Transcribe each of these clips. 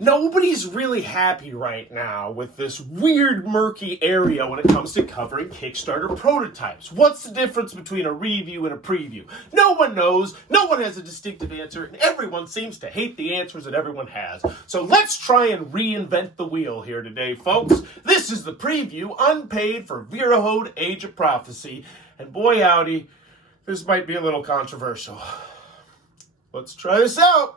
Nobody's really happy right now with this weird, murky area when it comes to covering Kickstarter prototypes. What's the difference between a review and a preview? No one knows, no one has a distinctive answer, and everyone seems to hate the answers that everyone has. So let's try and reinvent the wheel here today, folks. This is the preview, unpaid, for Vrahode Age of Prophecy, and boy howdy, this might be a little controversial. Let's try this out.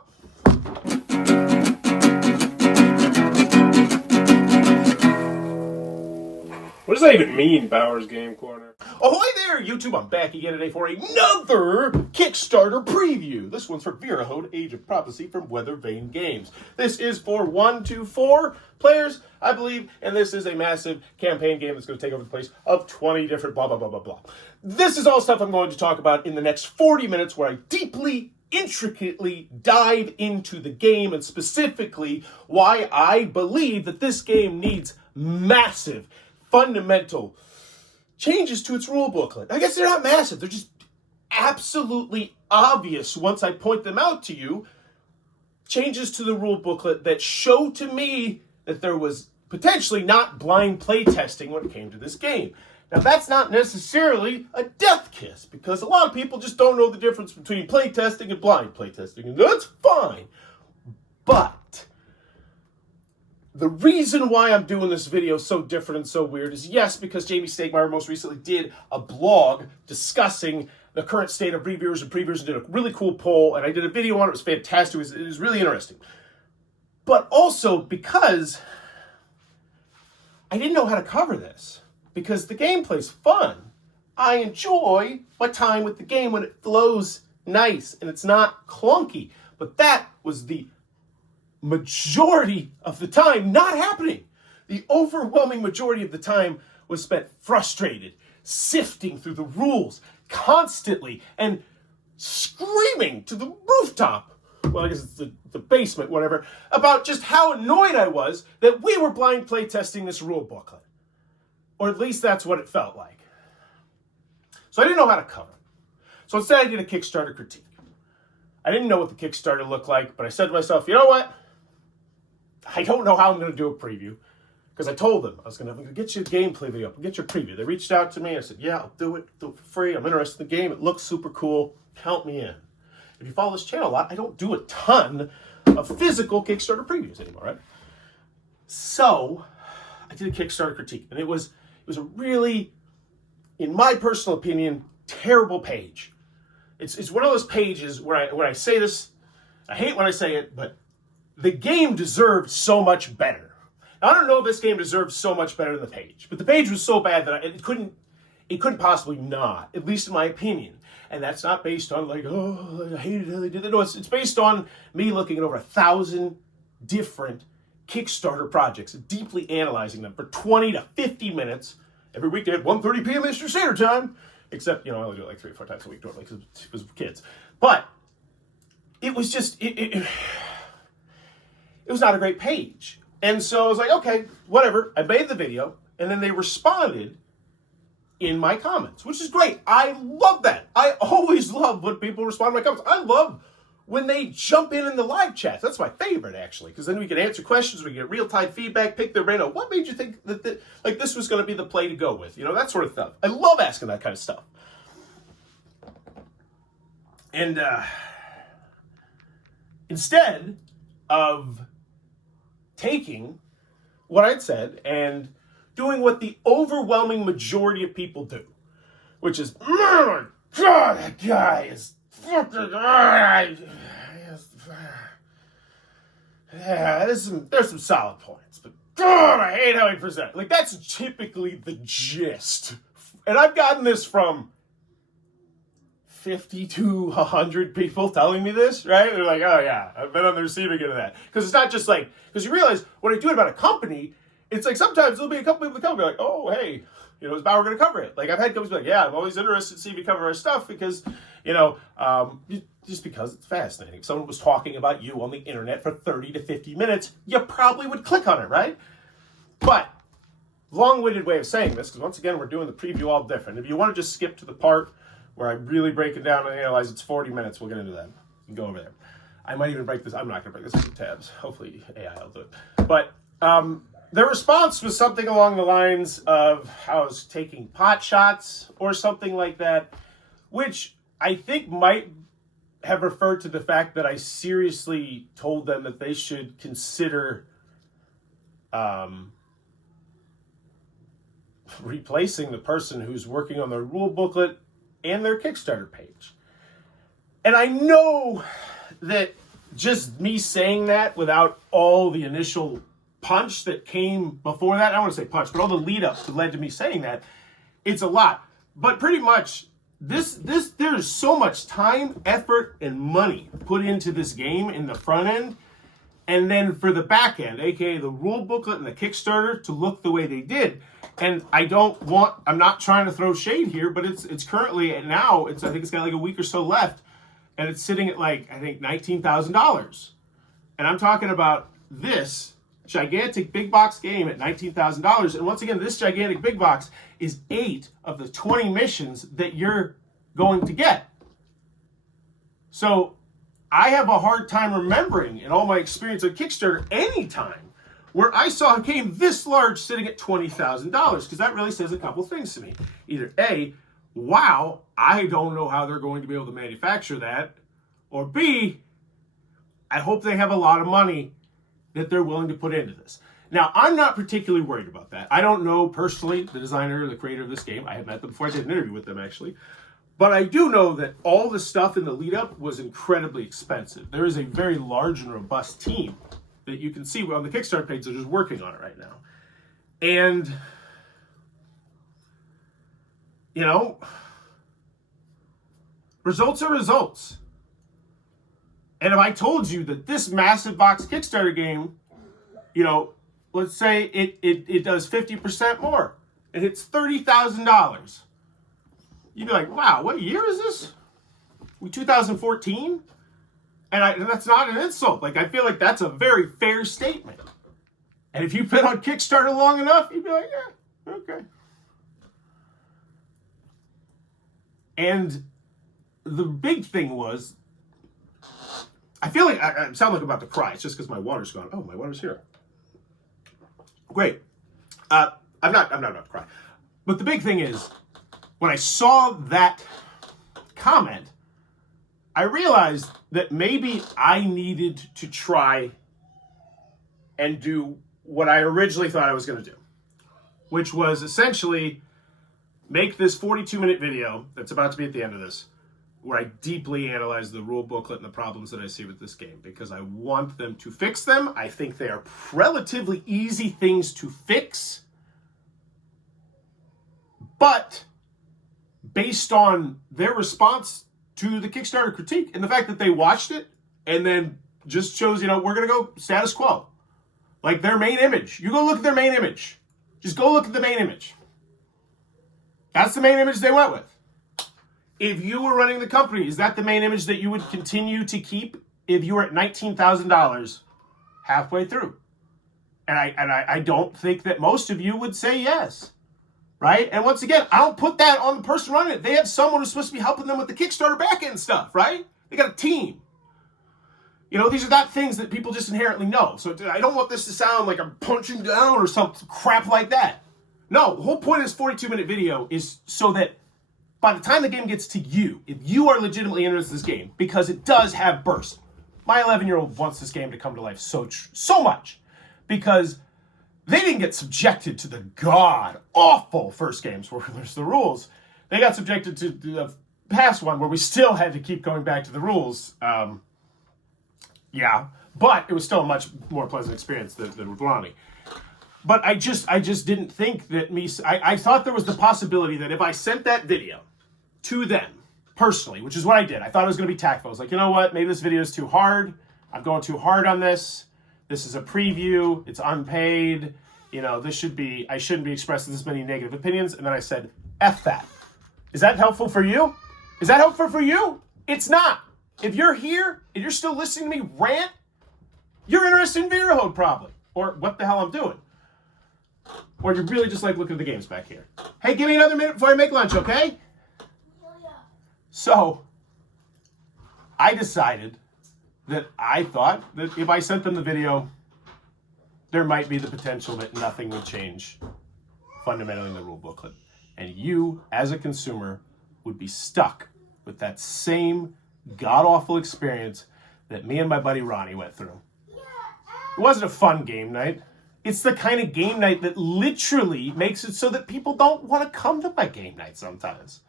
What does that even mean, Bowers Game Corner? Ahoy there, YouTube! I'm back again today for another Kickstarter preview. This one's for Vrahode Age of Prophecy from Weathervane Games. This is for 1 to 4 players, I believe, and this is a massive campaign game that's going to take over the place of 20 different blah, blah, blah, blah, blah. This is all stuff I'm going to talk about in the next 40 minutes where I deeply, intricately dive into the game and specifically why I believe that this game needs massive fundamental changes to its rule booklet. I guess they're not massive. They're just absolutely obvious once I point them out to you. Changes to the rule booklet that show to me that there was potentially not blind playtesting when it came to this game. Now, that's not necessarily a death kiss, because a lot of people just don't know the difference between playtesting and blind playtesting, and that's fine. But the reason why I'm doing this video so different and so weird is, yes, because Jamie Stegmaier most recently did a blog discussing the current state of reviewers and previewers and did a really cool poll, and I did a video on it. It was fantastic. It was really interesting. But also because I didn't know how to cover this, because the gameplay's fun. I enjoy my time with the game when it flows nice and it's not clunky. But that was the majority of the time not happening. The overwhelming majority of the time was spent frustrated, sifting through the rules constantly and screaming to the rooftop, well, I guess it's the basement, whatever, about just how annoyed I was that we were blind playtesting this rule booklet. Or at least that's what it felt like. So I didn't know how to cover it. So instead I did a Kickstarter critique. I didn't know what the Kickstarter looked like, but I said to myself, you know what? I don't know how I'm going to do a preview, because I told them I was going to get you a gameplay video up and get your preview. They reached out to me. I said, yeah, I'll do it for free. I'm interested in the game. It looks super cool. Count me in. If you follow this channel a lot, I don't do a ton of physical Kickstarter previews anymore, right? So I did a Kickstarter critique, and it was a really, in my personal opinion, terrible page. It's one of those pages where I say this, I hate when I say it, but the game deserved so much better. Now, I don't know if this game deserved so much better than the page, but the page was so bad that it couldn't possibly not, at least in my opinion. And that's not based on like, oh, I hated how they did that. No, it's based on me looking at over 1,000 different Kickstarter projects and deeply analyzing them for 20 to 50 minutes every weekday at 1:30 p.m. Eastern Standard Time. Except, I only do it like 3 or 4 times a week normally because it was kids. But it was just, it was not a great page. And so I was like, okay, whatever. I made the video, and then they responded in my comments, which is great. I love that. I always love when people respond to my comments. I love when they jump in the live chats. That's my favorite, actually, because then we can answer questions, we can get real-time feedback, pick their brain. What made you think that this was going to be the play to go with? You know, that sort of stuff. I love asking that kind of stuff. And instead of taking what I'd said and doing what the overwhelming majority of people do, which is, oh my God, that guy is fucking, yeah, there's some solid points, but God, I hate how he presents. Like, that's typically the gist. And I've gotten this from 50 to 100 people telling me this, right? They're like, oh yeah, I've been on the receiving end of that. Because it's not just like, because you realize when I do it about a company, it's like sometimes there'll be a couple people that come and be like, oh, hey, you know, is Bauer going to cover it? Like, I've had companies be like, yeah, I'm always interested to see if you cover our stuff because, you know, just because it's fascinating. If someone was talking about you on the internet for 30 to 50 minutes, you probably would click on it, right? But long-winded way of saying this, because once again, we're doing the preview all different. If you want to just skip to the part where I really break it down and analyze, it's 40 minutes. We'll get into that. You can go over there. I might even break this. I'm not going to break this into tabs. Hopefully AI will do it. But the response was something along the lines of I was taking pot shots or something like that, which I think might have referred to the fact that I seriously told them that they should consider replacing the person who's working on their rule booklet and their Kickstarter page. And I know that just me saying that without all the initial punch that came before that, I don't want to say punch, but all the lead up that led to me saying that, it's a lot. But pretty much there's so much time, effort, and money put into this game in the front end, and then for the back end, aka the rule booklet and the Kickstarter, to look the way they did. And I'm not trying to throw shade here, but it's currently now, I think it's got like a week or so left, and it's sitting at like, I think $19,000. And I'm talking about this gigantic big box game at $19,000. And once again, this gigantic big box is 8 of the 20 missions that you're going to get. So I have a hard time remembering in all my experience of Kickstarter any time where I saw a game this large sitting at $20,000, because that really says a couple things to me. Either A, wow, I don't know how they're going to be able to manufacture that, or B, I hope they have a lot of money that they're willing to put into this. Now, I'm not particularly worried about that. I don't know personally the designer or the creator of this game. I have met them before. I did an interview with them, actually. But I do know that all the stuff in the lead-up was incredibly expensive. There is a very large and robust team that you can see on the Kickstarter page that is working on it right now. And, you know, results are results. And if I told you that this massive box Kickstarter game, you know, let's say it does 50% more, it hits $30,000, you'd be like, wow, what year is this? We 2014? And that's not an insult. Like, I feel like that's a very fair statement. And if you've been on Kickstarter long enough, you'd be like, yeah, okay. And the big thing was, I feel like I sound like I'm about to cry. It's just because my water's gone. Oh, my water's here. Great. I'm not about to cry. But the big thing is, when I saw that comment, I realized that maybe I needed to try and do what I originally thought I was going to do, which was essentially make this 42-minute video that's about to be at the end of this, where I deeply analyze the rule booklet and the problems that I see with this game, because I want them to fix them. I think they are relatively easy things to fix, but based on their response to the Kickstarter critique and the fact that they watched it and then just chose, you know, we're going to go status quo. Like their main image. You go look at their main image. Just go look at the main image. That's the main image they went with. If you were running the company, is that the main image that you would continue to keep if you were at $19,000 halfway through? And I don't think that most of you would say yes. Right? And once again, I don't put that on the person running it. They have someone who's supposed to be helping them with the Kickstarter back-end stuff, right? They got a team. You know, these are not things that people just inherently know. So I don't want this to sound like I'm punching down or some crap like that. No, the whole point of this 42-minute video is so that by the time the game gets to you, if you are legitimately interested in this game, because it does have bursts. My 11-year-old wants this game to come to life so much, because they didn't get subjected to the god-awful first games where there's the rules. They got subjected to the past one where we still had to keep going back to the rules. Yeah, but it was still a much more pleasant experience than with Ronnie. But I just didn't think that I thought there was the possibility that if I sent that video to them personally, which is what I did, I thought it was going to be tactful. I was like, you know what, maybe this video is too hard. I'm going too hard on this. This is a preview. It's unpaid. You know, I shouldn't be expressing this many negative opinions. And then I said, F that. Is that helpful for you? Is that helpful for you? It's not. If you're here and you're still listening to me rant, you're interested in Vrahode probably. Or what the hell I'm doing. Or you're really just like looking at the games back here. Hey, give me another minute before I make lunch, okay? So, I decided that I thought that if I sent them the video, there might be the potential that nothing would change fundamentally in the rule booklet. And you, as a consumer, would be stuck with that same god-awful experience that me and my buddy Ronnie went through. It wasn't a fun game night. It's the kind of game night that literally makes it so that people don't want to come to my game night sometimes.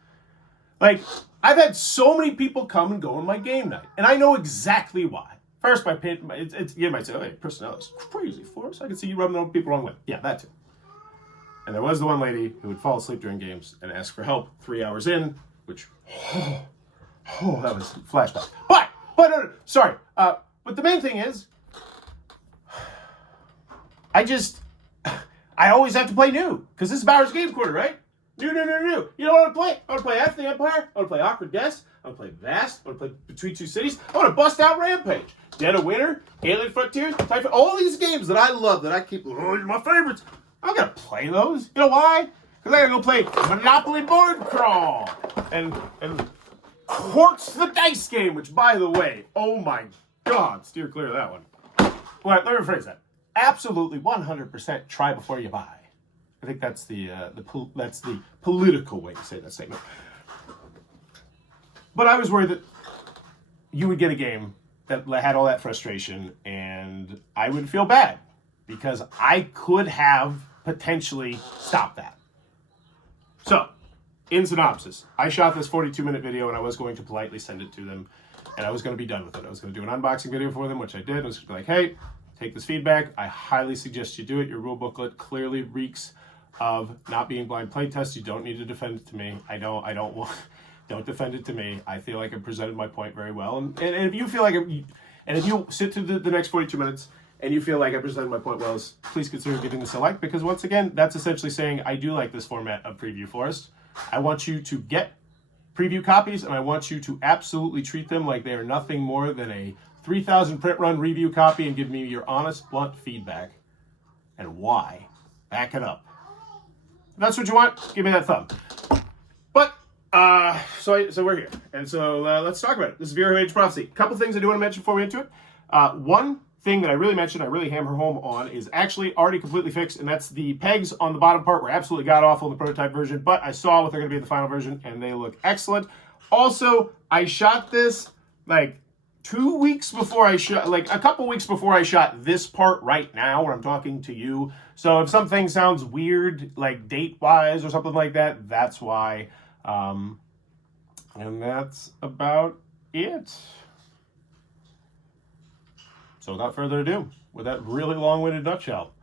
Like, I've had so many people come and go on my game night, and I know exactly why. First, you might say, oh, hey, personnel is crazy for us. I can see you rubbing people the wrong way. Yeah, that too. And there was the one lady who would fall asleep during games and ask for help 3 hours in, which, that was flashback. But the main thing is, I always have to play new, because this is Bowers Game Quarter, right? New. You know what I want to play? I want to play After the Empire. I want to play Awkward Guess. I want to play Vast. I want to play Between Two Cities. I want to bust out Rampage. Dead of Winter, Alien Frontiers, Typhoon, all these games that I love, that I keep, these are my favorites. I'm going to play those. You know why? Because I got to go play Monopoly Board Crawl and Quartz the Dice Game, which, by the way, oh my God, steer clear of that one. Well, let me rephrase that. Absolutely 100% try before you buy. I think that's the political way to say that statement. But I was worried that you would get a game that had all that frustration, and I would feel bad because I could have potentially stopped that. So, in synopsis, I shot this 42-minute video, and I was going to politely send it to them, and I was going to be done with it. I was going to do an unboxing video for them, which I did. I was going to be like, hey, take this feedback. I highly suggest you do it. Your rule booklet clearly reeks of not being blind playtest. You don't need to defend it to me. Don't defend it to me. I feel like I presented my point very well. And if you feel like, if you sit through the next 42 minutes and you feel like I presented my point well, please consider giving this a like, because once again, that's essentially saying I do like this format of Preview Forest. I want you to get preview copies, and I want you to absolutely treat them like they are nothing more than a 3,000 print run review copy, and give me your honest, blunt feedback and why. Back it up. If that's what you want, give me that thumb. But so we're here, and so let's talk about it. This is Vrahode Age Prophecy. A couple things I do want to mention before we get into it. One thing that I really mentioned, I really hammer home on, is actually already completely fixed, and that's the pegs on the bottom part were absolutely god-awful in the prototype version, but I saw what they're going to be in the final version, and they look excellent. Also, I shot this like 2 weeks before I shot, like a couple weeks before I shot this part right now where I'm talking to you. So if something sounds weird, like date-wise or something like that, that's why. And that's about it. So without further ado, with that really long-winded nutshell,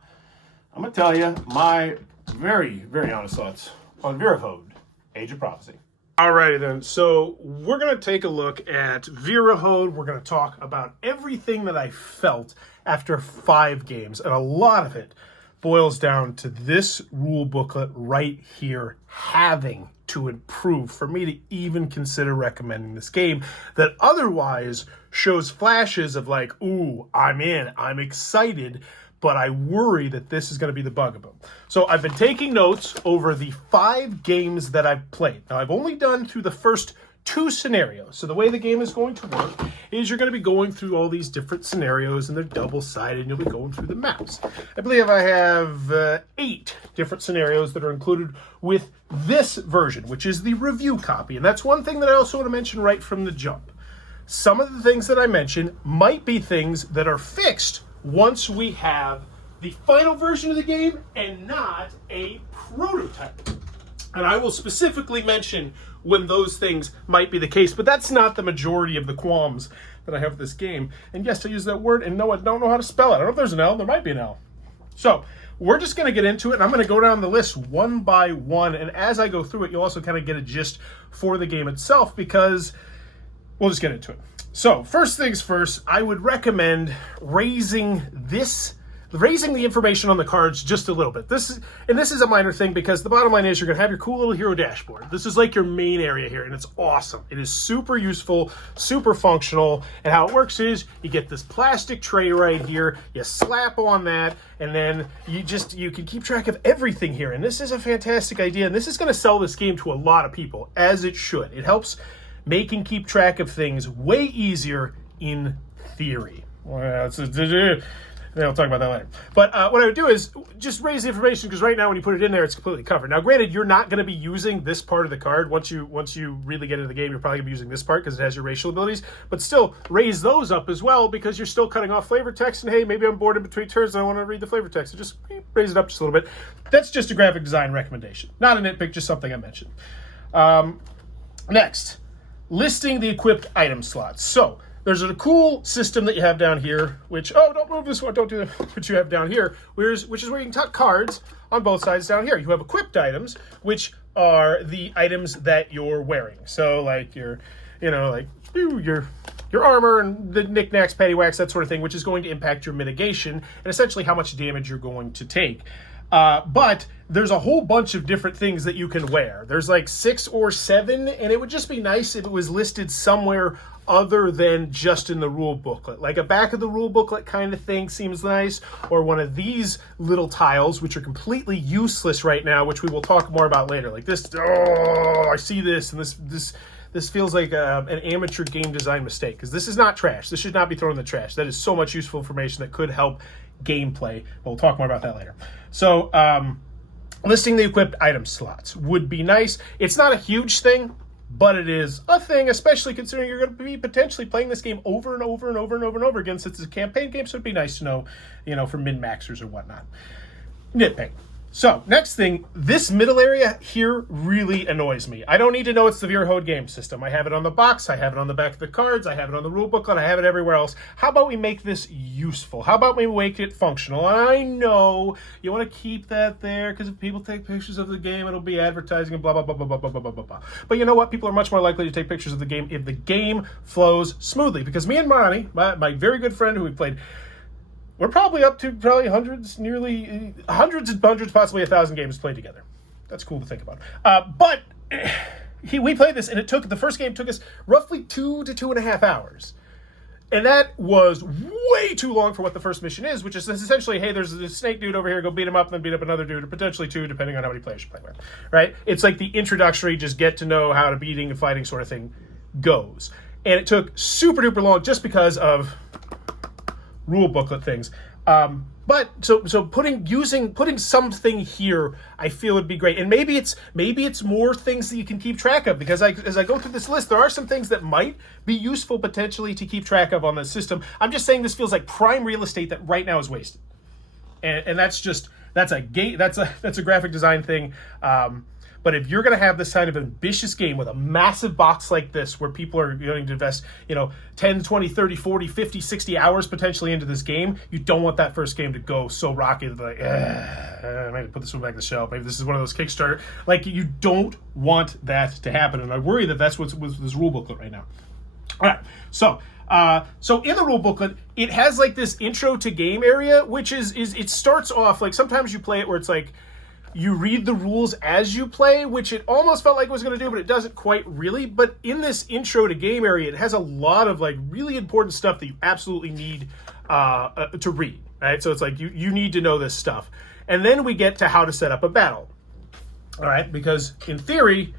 I'm going to tell you my very, very honest thoughts on Vrahode Age of Prophecy. Alrighty then, so we're going to take a look at Vrahode. We're going to talk about everything that I felt after 5 games, and a lot of it boils down to this rule booklet right here having to improve for me to even consider recommending this game that otherwise shows flashes of like, ooh, I'm in, I'm excited, but I worry that this is going to be the bugaboo. So I've been taking notes over the 5 games that I've played. Now, I've only done through the first 2 scenarios. So the way the game is going to work is you're going to be going through all these different scenarios, and they're double-sided, and you'll be going through the maps. I believe I have 8 different scenarios that are included with this version, which is the review copy. And that's one thing that I also want to mention right from the jump. Some of the things that I mentioned might be things that are fixed once we have the final version of the game and not a prototype. And I will specifically mention when those things might be the case, but that's not the majority of the qualms that I have with this game. And yes, I use that word, and no, I don't know how to spell it. I don't know if there's an L. There might be an L. So we're just going to get into it, and I'm going to go down the list one by one, and as I go through it, you'll also kind of get a gist for the game itself, because we'll just get into it. So first things first, I would recommend raising the information on the cards just a little bit. This is a minor thing, because the bottom line is you're going to have your cool little hero dashboard. This is like your main area here, and it's awesome. It is super useful, super functional, and how it works is you get this plastic tray right here, you slap on that, and then you can keep track of everything here. And this is a fantastic idea, and this is going to sell this game to a lot of people, as it should. It helps make and keep track of things way easier in theory. Well, I'll talk about that later. But what I would do is just raise the information, because right now when you put it in there, it's completely covered. Now, granted, you're not going to be using this part of the card. Once you really get into the game, you're probably going to be using this part because it has your racial abilities. But still, raise those up as well, because you're still cutting off flavor text. And hey, maybe I'm bored in between turns and I want to read the flavor text. So just raise it up just a little bit. That's just a graphic design recommendation. Not a nitpick, just something I mentioned. Next, listing the equipped item slots. So, there's a cool system that you have down here, which, oh, don't move this one, don't do that, which you have down here, which is where you can tuck cards on both sides down here. You have equipped items, which are the items that you're wearing. So, like, your armor and the knickknacks, paddywhacks, that sort of thing, which is going to impact your mitigation and essentially how much damage you're going to take. But there's a whole bunch of different things that you can wear. There's like 6 or 7, and it would just be nice if it was listed somewhere other than just in the rule booklet. Like a back of the rule booklet kind of thing seems nice, or one of these little tiles, which are completely useless right now, which we will talk more about later. Like this, oh, I see this, and this feels like an amateur game design mistake, because this is not trash. This should not be thrown in the trash. That is so much useful information that could help gameplay. We'll talk more about that later. So, listing the equipped item slots would be nice. It's not a huge thing, but it is a thing, especially considering you're going to be potentially playing this game over and over and over and over and over again, since it's a campaign game, so it'd be nice to know, for min-maxers or whatnot. Nitpick. So, next thing, this middle area here really annoys me. I don't need to know it's the Vrahode Game System. I have it on the box, I have it on the back of the cards, I have it on the rule booklet, I have it everywhere else. How about we make this useful? How about we make it functional? I know you want to keep that there, because if people take pictures of the game, it'll be advertising and blah, blah, blah, blah, blah, blah, blah, blah, blah. But you know what? People are much more likely to take pictures of the game if the game flows smoothly. Because me and Ronnie, my very good friend who we played, we're probably up to hundreds, possibly 1,000 games played together. That's cool to think about. But we played this, and the first game took us roughly 2 to 2.5 hours. And that was way too long for what the first mission is, which is essentially, hey, there's this snake dude over here, go beat him up, and then beat up another dude, or potentially 2, depending on how many players you play with, right? It's like the introductory, just get to know how to beating and fighting sort of thing goes. And it took super duper long just because of rule booklet things. But so putting something here, I feel would be great. And maybe it's more things that you can keep track of, because as I go through this list, there are some things that might be useful potentially to keep track of on the system. I'm just saying this feels like prime real estate that right now is wasted. And that's a graphic design thing. But if you're going to have this kind of ambitious game with a massive box like this, where people are going to invest, 10, 20, 30, 40, 50, 60 hours potentially into this game, you don't want that first game to go so rocky that I might put this one back on the shelf. Maybe this is one of those Kickstarter. Like, you don't want that to happen. And I worry that that's what's with this rule booklet right now. All right. So in the rule booklet, it has like this intro to game area, which is it starts off like, sometimes you play it where it's like, you read the rules as you play, which it almost felt like it was going to do, but it doesn't quite really. But in this intro to game area, it has a lot of like really important stuff that you absolutely need to read, right? So it's like you need to know this stuff. And then we get to how to set up a battle, all right? Because in theory,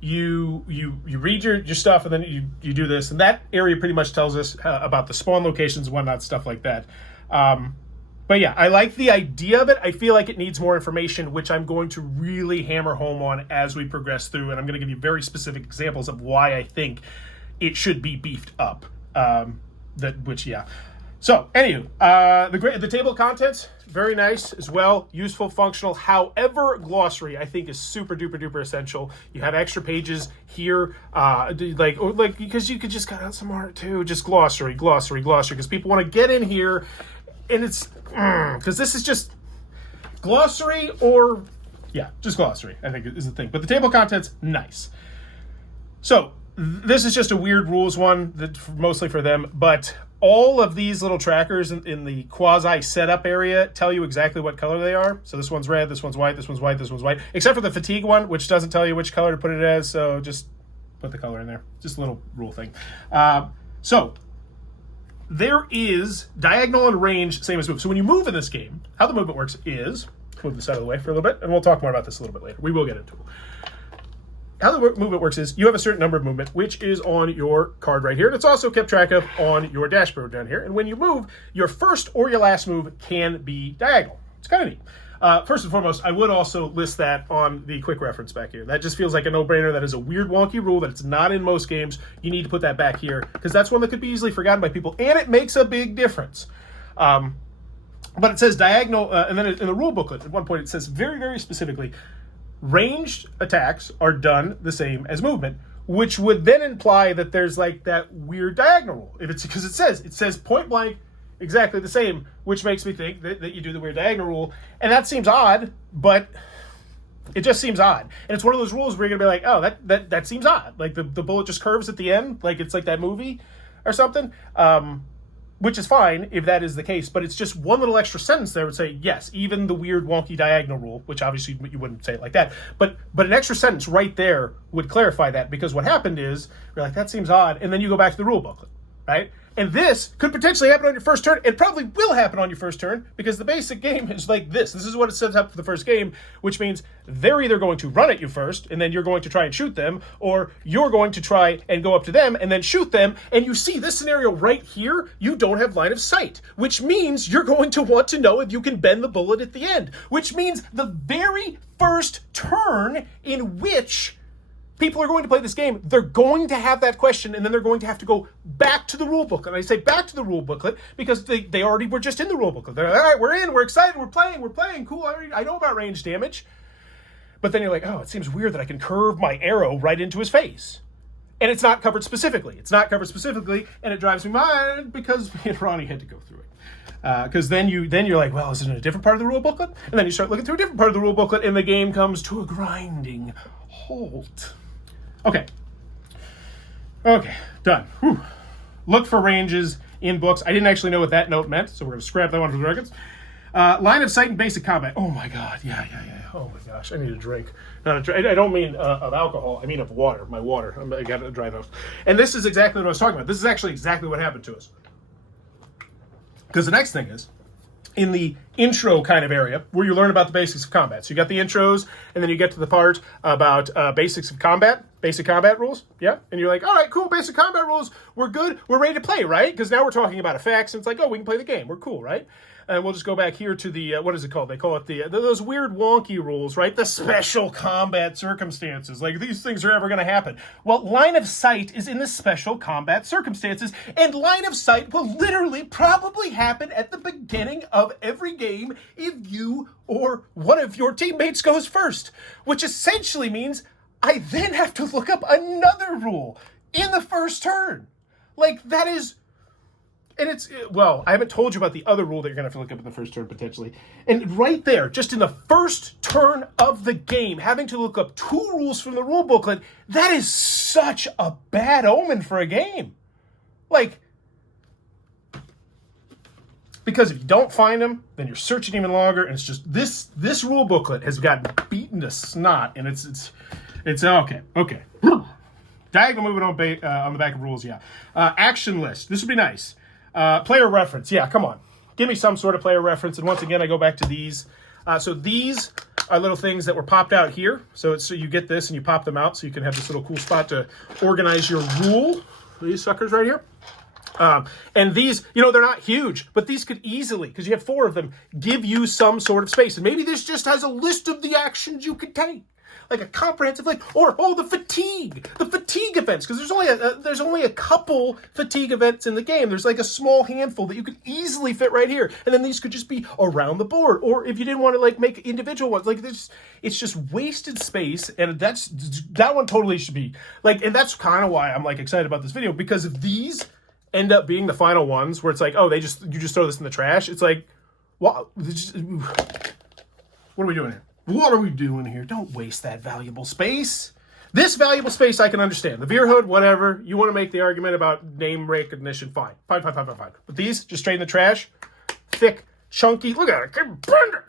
you read your stuff, and then you do this. And that area pretty much tells us about the spawn locations and whatnot, stuff like that. But yeah, I like the idea of it. I feel like it needs more information, which I'm going to really hammer home on as we progress through. And I'm going to give you very specific examples of why I think it should be beefed up. So, anywho, the table of contents, very nice as well. Useful, functional. However, glossary, I think, is super duper duper essential. You have extra pages here, because you could just cut out some art too. Just glossary, because people want to get in here. And it's, because this is just glossary just glossary, I think is the thing. But the table of contents, nice. So, this is just a weird rules one, mostly for them. But all of these little trackers in the quasi setup area tell you exactly what color they are. So this one's red, this one's white, this one's white, this one's white. Except for the fatigue one, which doesn't tell you which color to put it as. So just put the color in there. Just a little rule thing. There is diagonal and range, same as move. So when you move in this game, how the movement works is, move this out of the way for a little bit, and we'll talk more about this a little bit later. We will get into it. how the movement works is you have a certain number of movement, which is on your card right here. And it's also kept track of on your dashboard down here. And when you move, your first or your last move can be diagonal. It's kind of neat. First and foremost, I would also list that on the quick reference back here. That just feels like a no-brainer. That is a weird, wonky rule that it's not in most games. You need to put that back here because that's one that could be easily forgotten by people, and it makes a big difference. But it says diagonal, and then in the rule booklet, at one point it says very, very specifically, ranged attacks are done the same as movement, which would then imply that there's like that weird diagonal rule. If it's because it says point blank, exactly the same, which makes me think that you do the weird diagonal rule. And that seems odd, but it just seems odd. And it's one of those rules where you're going to be like, oh, that seems odd. Like the bullet just curves at the end, like it's like that movie or something, which is fine if that is the case. But it's just one little extra sentence there would say, yes, even the weird wonky diagonal rule, which obviously you wouldn't say it like that. But an extra sentence right there would clarify that, because what happened is, you're like, that seems odd. And then you go back to the rule booklet, right? And this could potentially happen on your first turn. It probably will happen on your first turn because the basic game is like this. This is what it sets up for the first game, which means they're either going to run at you first and then you're going to try and shoot them, or you're going to try and go up to them and then shoot them. And you see this scenario right here, you don't have line of sight, which means you're going to want to know if you can bend the bullet at the end, which means the very first turn in which people are going to play this game, they're going to have that question, and then they're going to have to go back to the rule booklet. And I say back to the rule booklet because they already were just in the rule booklet. They're like, all right, we're in, we're excited, we're playing, cool, I know about range damage. But then you're like, oh, it seems weird that I can curve my arrow right into his face. And it's not covered specifically. And it drives me mad because me and Ronnie had to go through it. Because then you're like, well, is it in a different part of the rule booklet? And then you start looking through a different part of the rule booklet, and the game comes to a grinding halt. Okay, done. Whew. Look for ranges in books. I didn't actually know what that note meant, so we're going to scrap that one for the records. Line of sight in basic combat. Oh my god, yeah. Oh my gosh, I need a drink. Not a drink. I don't mean of alcohol, I mean of water. My water. I got a dry nose. And this is exactly what I was talking about. This is actually exactly what happened to us. Because the next thing is, in the intro kind of area where you learn about the basics of combat. So you got the intros, and then you get to the part about basic combat rules. Yeah. And you're like, all right, cool, basic combat rules. We're good. We're ready to play, right? Because now we're talking about effects, and it's like, oh, we can play the game. We're cool, right? And we'll just go back here to the, what is it called? They call it those weird wonky rules, right? The special combat circumstances. Like, these things are ever going to happen. Well, line of sight is in the special combat circumstances, and line of sight will literally probably happen at the beginning of every game if you or one of your teammates goes first, which essentially means I then have to look up another rule in the first turn. Like, that is... And it's, well, I haven't told you about the other rule that you're going to have to look up in the first turn, potentially. And right there, just in the first turn of the game, having to look up 2 rules from the rule booklet, that is such a bad omen for a game. Like, because if you don't find them, then you're searching even longer, and it's just, this rule booklet has gotten beaten to snot, and it's okay. Diagonal movement on the back of rules, yeah. Action list, this would be nice. Player reference, yeah, come on. Give me some sort of player reference. And once again, I go back to these. So these are little things that were popped out here. So you get this and you pop them out so you can have this little cool spot to organize your rule. These suckers right here. And these, they're not huge, but these could easily, because you have 4 of them, give you some sort of space. And maybe this just has a list of the actions you could take. Like a comprehensive, the fatigue events, because there's only a couple fatigue events in the game. There's like a small handful that you could easily fit right here, and then these could just be around the board. Or if you didn't want to make individual ones, it's just wasted space, and that one totally should be and that's kind of why I'm excited about this video, because if these end up being the final ones where it's like, oh, you just throw this in the trash, it's like, what are we doing here? What are we doing here? Don't waste that valuable space. This valuable space I can understand. The Vrahode, whatever. You want to make the argument about name recognition, fine. Fine. But these, just straight in the trash. Thick, chunky. Look at it.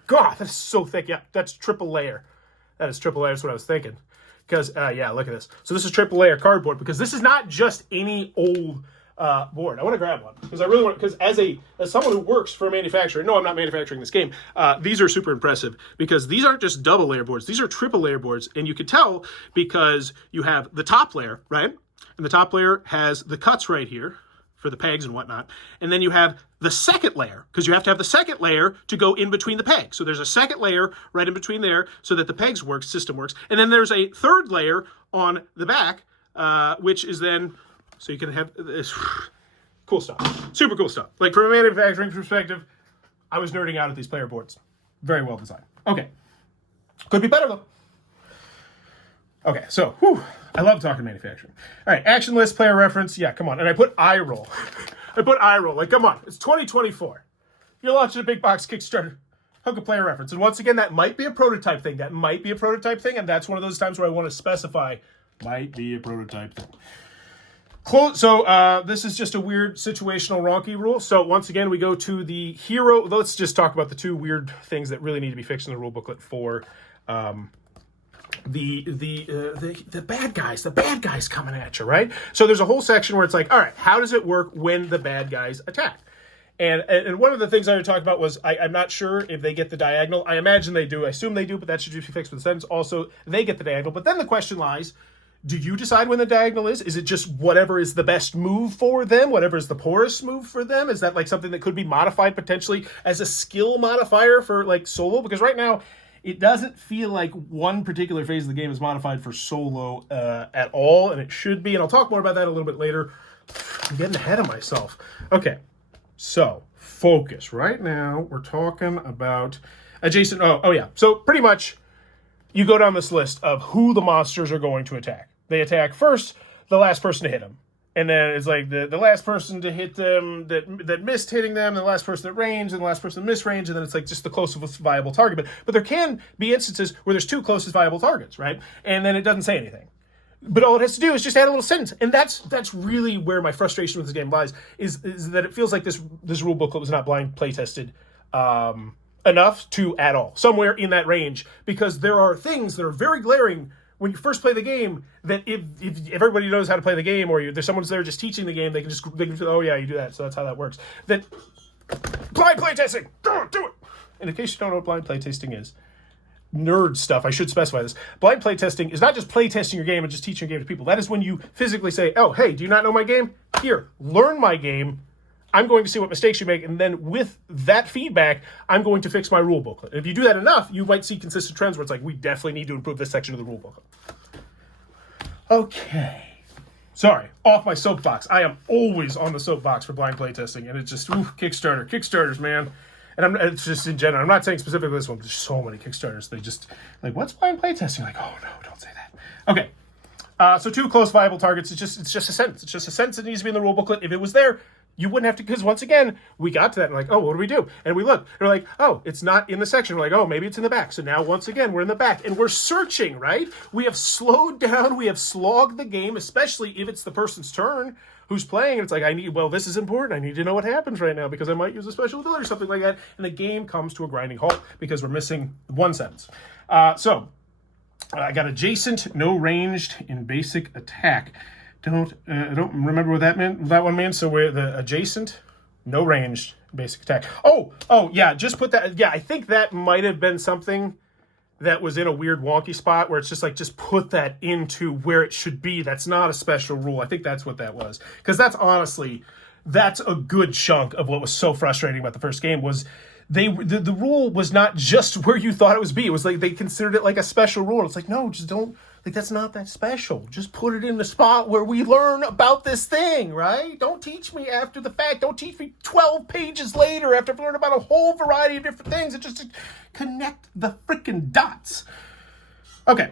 God, that's so thick. Yeah, that's triple layer. That is triple layer. That's what I was thinking. Because, yeah, look at this. So this is triple layer cardboard, because this is not just any old board. I want to grab one because I really want. Because as someone who works for a manufacturer, no, I'm not manufacturing this game. These are super impressive because these aren't just double layer boards; these are triple layer boards, and you can tell because you have the top layer, right, and the top layer has the cuts right here for the pegs and whatnot, and then you have the second layer because you have to have the second layer to go in between the pegs. So there's a second layer right in between there so that the pegs system works, and then there's a third layer on the back, which is then so you can have this cool stuff, super cool stuff. Like from a manufacturing perspective, I was nerding out at these player boards. Very well designed. Okay, could be better though. Okay, so I love talking manufacturing. All right, action list, player reference. Yeah, come on. And I put eye roll. I put eye roll. Like, come on. It's 2024. You're launching a big box Kickstarter. Hook a player reference. And once again, that might be a prototype thing. And that's one of those times where I want to specify might be a prototype thing. So this is just a weird situational wonky rule. So once again, we go to the hero. Let's just talk about the two weird things that really need to be fixed in the rule booklet for the bad guys coming at you, right? So there's a whole section where it's like, all right, how does it work when the bad guys attack? And one of the things I would talk about was I'm not sure if they get the diagonal. I imagine they do. I assume they do, but that should just be fixed with the sentence. Also, they get the diagonal. But then the question lies, do you decide when the diagonal is? Is it just whatever is the best move for them? Whatever is the poorest move for them? Is that like something that could be modified potentially as a skill modifier for like solo? Because right now, it doesn't feel like one particular phase of the game is modified for solo at all, and it should be. And I'll talk more about that a little bit later. I'm getting ahead of myself. Okay, so focus. Right now, we're talking about adjacent. Oh yeah. So pretty much, you go down this list of who the monsters are going to attack. They attack first the last person to hit them. And then it's like the last person to hit them that missed hitting them, the last person that ranged, and the last person that missed range, and then it's like just the closest viable target. But there can be instances where there's two closest viable targets, right? And then it doesn't say anything. But all it has to do is just add a little sentence. And that's really where my frustration with this game lies, is that it feels like this rule booklet was not blind play tested enough to at all. Somewhere in that range, because there are things that are very glaring when you first play the game, that if everybody knows how to play the game, or there's someone's there just teaching the game, they can oh yeah, you do that, so that's how that works. That blind playtesting, do it. And in case you don't know what blind playtesting is, nerd stuff, I should specify this. Blind playtesting is not just playtesting your game and just teaching your game to people. That is when you physically say, oh, hey, do you not know my game? Here, learn my game. I'm going to see what mistakes you make, and then with that feedback, I'm going to fix my rule booklet. And if you do that enough, you might see consistent trends where it's like, we definitely need to improve this section of the rule booklet. Okay. Sorry, off my soapbox. I am always on the soapbox for blind playtesting, and it's just, Kickstarters, man. And it's just in general. I'm not saying specifically this one, but there's so many Kickstarters. They just, like, what's blind playtesting? Like, oh no, don't say that. Okay. So two close viable targets. It's just a sentence. It's just a sentence that needs to be in the rule booklet. If it was there, you wouldn't have to, because once again, we got to that and like, oh, what do we do? And we look, and we're like, oh, it's not in the section. We're like, oh, maybe it's in the back. So now once again, we're in the back and we're searching, right? We have slowed down, we have slogged the game, especially if it's the person's turn who's playing. And it's like, this is important. I need to know what happens right now because I might use a special ability or something like that. And the game comes to a grinding halt because we're missing one sentence. So I got adjacent, no ranged in basic attack. I don't remember what that one means. So we're the adjacent, no ranged, basic attack. Oh, yeah, just put that. Yeah, I think that might have been something that was in a weird wonky spot where it's just like, just put that into where it should be. That's not a special rule. I think that's what that was. Because that's a good chunk of what was so frustrating about the first game was the rule was not just where you thought it was be. It was like they considered it like a special rule. It's like, no, just don't. Like, that's not that special. Just put it in the spot where we learn about this thing, right? Don't teach me after the fact. Don't teach me 12 pages later after I've learned about a whole variety of different things. And just to connect the freaking dots. Okay.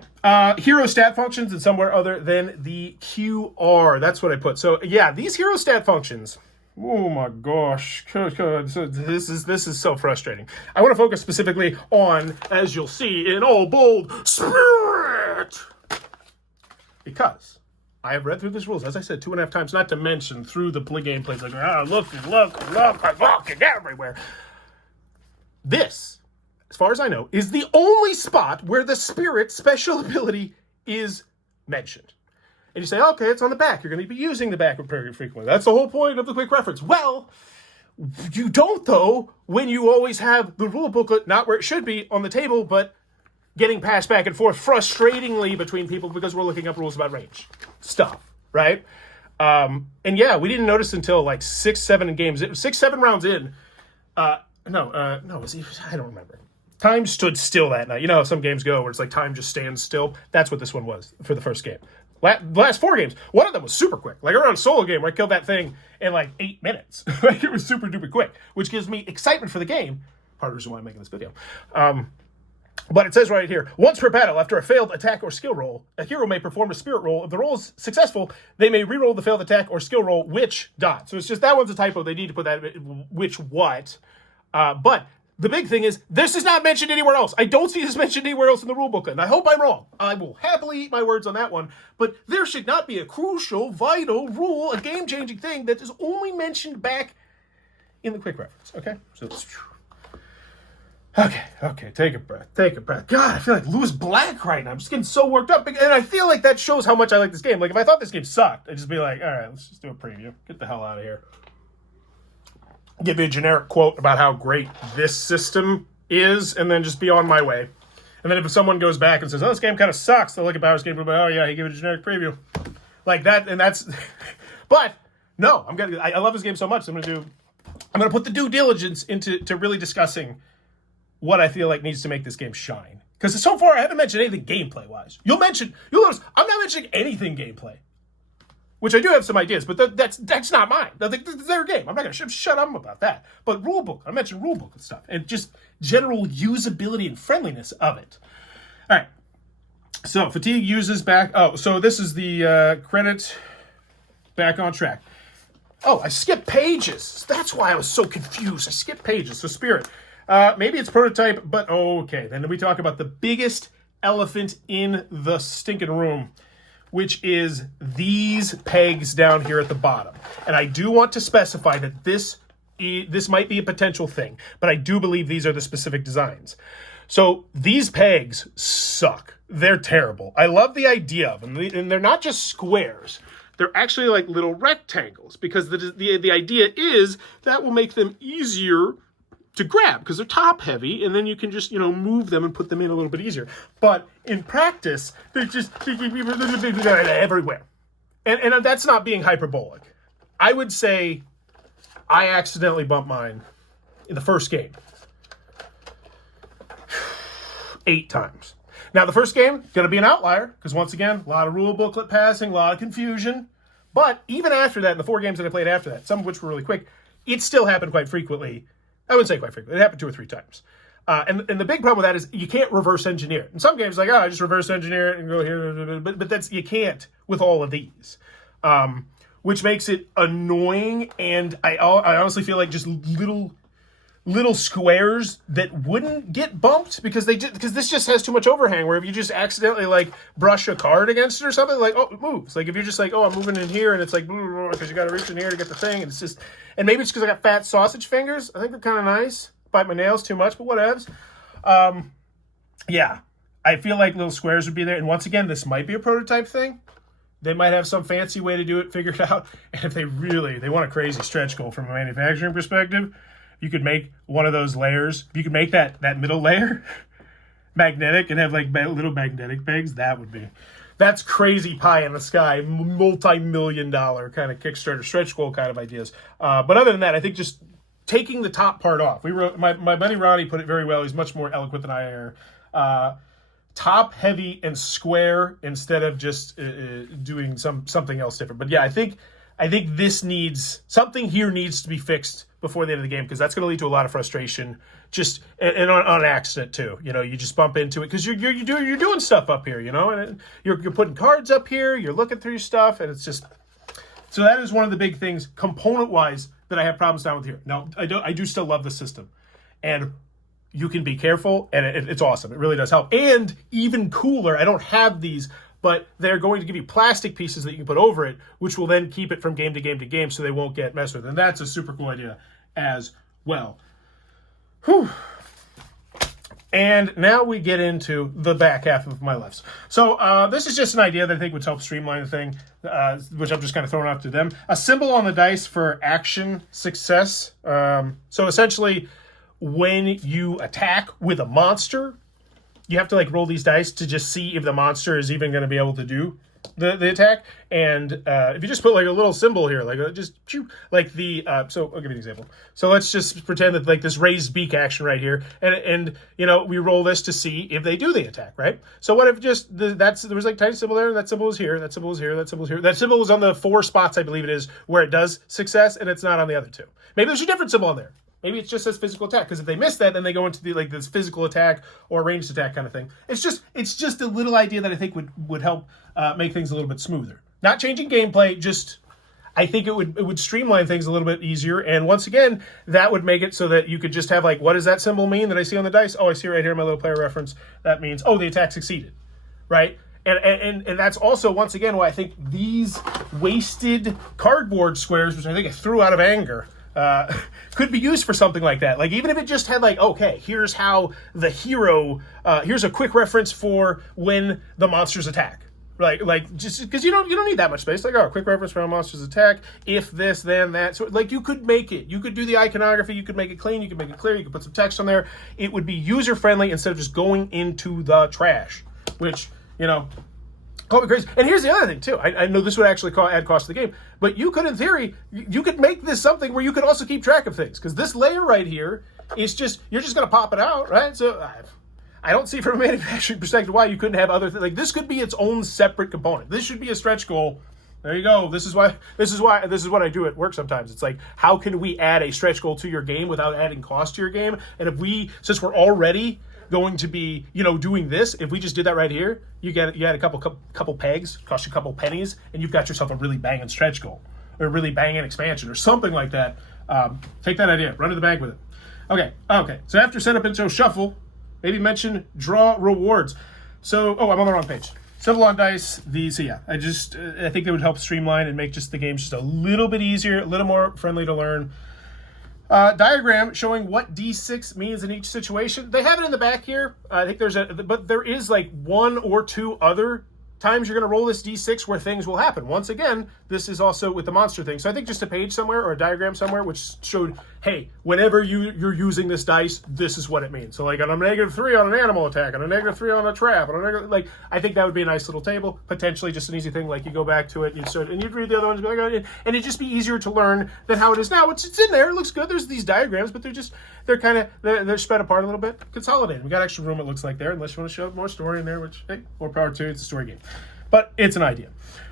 Hero stat functions and somewhere other than the QR. That's what I put. So, yeah, these hero stat functions. Oh my gosh, this is so frustrating. I want to focus specifically on, as you'll see in all bold, spirit. Because I have read through these rules, as I said, 2.5 times, not to mention through the gameplay, like, look everywhere. This, as far as I know, is the only spot where the spirit special ability is mentioned. And you say, okay, it's on the back. You're going to be using the back very frequently. That's the whole point of the quick reference. Well, you don't, though, when you always have the rule booklet not where it should be on the table, but getting passed back and forth frustratingly between people because we're looking up rules about range stuff, right? And yeah, we didn't notice until like 6-7 games, 6-7 rounds in. I don't remember. Time stood still that night. You know how some games go where it's like time just stands still? That's what this one was for the first game. Last 4 games, one of them was super quick. Like I ran a solo game where I killed that thing in like 8 minutes. Like it was super duper quick, which gives me excitement for the game. Part of the reason why I'm making this video. But it says right here, once per battle, after a failed attack or skill roll, a hero may perform a spirit roll. If the roll is successful, they may reroll the failed attack or skill roll, which dot. So it's just, that one's a typo. They need to put that, which what. But the big thing is, this is not mentioned anywhere else. I don't see this mentioned anywhere else in the rule booklet, and I hope I'm wrong. I will happily eat my words on that one. But there should not be a crucial, vital rule, a game-changing thing that is only mentioned back in the quick reference. Okay? So let's... Okay, take a breath. God, I feel like Lewis Black right now. I'm just getting so worked up. And I feel like that shows how much I like this game. Like, if I thought this game sucked, I'd just be like, all right, let's just do a preview. Get the hell out of here. Give you a generic quote about how great this system is, and then just be on my way. And then if someone goes back and says, oh, this game kind of sucks, they'll look at Bowers Game and be like, oh, yeah, he gave it a generic preview. Like that, and that's... But, no, I love this game so much, so I'm gonna put the due diligence into really discussing what I feel like needs to make this game shine. Because so far, I haven't mentioned anything gameplay-wise. You'll notice, I'm not mentioning anything gameplay. Which I do have some ideas, but that's not mine. That's their game. I'm not going to shut up about that. But rulebook, I mentioned rulebook and stuff. And just general usability and friendliness of it. All right. So, fatigue uses back... Oh, so this is the credit back on track. Oh, I skipped pages. That's why I was so confused. I skipped pages. So, spirit... maybe it's prototype, but okay. Then we talk about the biggest elephant in the stinking room, which is these pegs down here at the bottom. And I do want to specify that this might be a potential thing, but I do believe these are the specific designs. So these pegs suck. They're terrible. I love the idea of them, and they're not just squares. They're actually like little rectangles, because the idea is that will make them easier to grab, because they're top heavy, and then you can just, move them and put them in a little bit easier. But in practice, they're just everywhere. And that's not being hyperbolic. I would say I accidentally bumped mine in the first game 8 times. Now, the first game, going to be an outlier, because once again, a lot of rule booklet passing, a lot of confusion. But even after that, in the 4 games that I played after that, some of which were really quick, it still happened quite frequently. I wouldn't say quite frequently. It happened 2 or 3 times. And the big problem with that is you can't reverse engineer it. In some games, like, I just reverse engineer it and go here. But you can't with all of these. Which makes it annoying. And I honestly feel like just little squares that wouldn't get bumped because this just has too much overhang, where if you just accidentally like brush a card against it or something, like, oh, it moves. Like if you're just like, oh, I'm moving in here, and it's like, because you got to reach in here to get the thing, and it's just, and maybe it's because I got fat sausage fingers. I think they're kind of nice. Bite my nails too much, but whatevs. Yeah, I feel like little squares would be there. And once again, this might be a prototype thing. They might have some fancy way to do it figured out. And if they want a crazy stretch goal from a manufacturing perspective, you could make one of those layers. If you could make that middle layer magnetic and have like little magnetic pegs, that's crazy pie in the sky, multi-million-dollar kind of Kickstarter stretch goal kind of ideas. But other than that, I think just taking the top part off. My buddy Ronnie put it very well. He's much more eloquent than I am. Top heavy and square instead of just doing something else different. But yeah, I think something here needs to be fixed before the end of the game, because that's going to lead to a lot of frustration, just and on accident too. You just bump into it because you're doing stuff up here, and you're putting cards up here, you're looking through your stuff, and it's just, so that is one of the big things component wise that I have problems down with here. Now I do still love the system, and you can be careful, and it's awesome. It really does help. And even cooler, I don't have these, but they're going to give you plastic pieces that you can put over it, which will then keep it from game to game to game so they won't get messed with. And that's a super cool idea as well. Whew. And now we get into the back half of my lifts. So this is just an idea that I think would help streamline the thing, which I'm just kind of throwing out to them. A symbol on the dice for action success. So essentially, when you attack with a monster, you have to like roll these dice to just see if the monster is even going to be able to do the attack. And if you just put like a little symbol here, like just like the so I'll give you an example. So let's just pretend that like this raised beak action right here, and you know, we roll this to see if they do the attack, right? So what if just there was like tiny symbol there, that symbol is here, that symbol is here, that symbol is here, that symbol is on the 4 spots I believe it is where it does success, and it's not on the other 2. Maybe there's a different symbol on there. Maybe it just says physical attack, because if they miss that, then they go into the like this physical attack or ranged attack kind of thing. It's just a little idea that I think would help make things a little bit smoother. Not changing gameplay, just I think it would streamline things a little bit easier. And once again, that would make it so that you could just have like, what does that symbol mean that I see on the dice? Oh, I see right here in my little player reference. That means, oh, the attack succeeded, right? And that's also, once again, why I think these wasted cardboard squares, which I think I threw out of anger, could be used for something like that. Like, even if it just had like, okay, here's how the hero, here's a quick reference for when the monsters attack. Like just because you don't need that much space. Like, oh, quick reference for how monsters attack. If this, then that. So like you could make it. You could do the iconography. You could make it clean. You could make it clear. You could put some text on there. It would be user friendly instead of just going into the trash, which, you know, call me crazy. And here's the other thing too. I know this would actually add cost to the game, but you could, in theory, you could make this something where you could also keep track of things, because this layer right here is just, you're just gonna pop it out, right? So I don't see from a manufacturing perspective why you couldn't have other things. Like, this could be its own separate component. This should be a stretch goal. There you go. This is what I do at work sometimes. It's like, how can we add a stretch goal to your game without adding cost to your game? And if we, since we're already going to be, you know, doing this, if we just did that right here, you add a couple pegs, cost you a couple pennies, and you've got yourself a really banging stretch goal, or a really banging expansion, or something like that. Take that idea, run to the bank with it. Okay. So after setup, intro, shuffle, maybe mention draw rewards. So, I'm on the wrong page. Symbol on dice. I think they would help streamline and make just the games just a little bit easier, a little more friendly to learn. Diagram showing what D6 means in each situation. They have it in the back here. I think but there is like 1 or 2 other times you're going to roll this D6 where things will happen. Once again, this is also with the monster thing. So I think just a page somewhere or a diagram somewhere which showed, hey, whenever you're using this dice, this is what it means. So like on a -3 on an animal attack, on a -3 on a trap, like, I think that would be a nice little table. Potentially just an easy thing, like you go back to it and you'd read the other ones, and be like, and it'd just be easier to learn than how it is now. It's in there, it looks good. There's these diagrams, but they're spread apart a little bit. Consolidated. We got extra room, it looks like, there, unless you want to show more story in there, which, hey, more power to it. It's a story game. But it's an idea.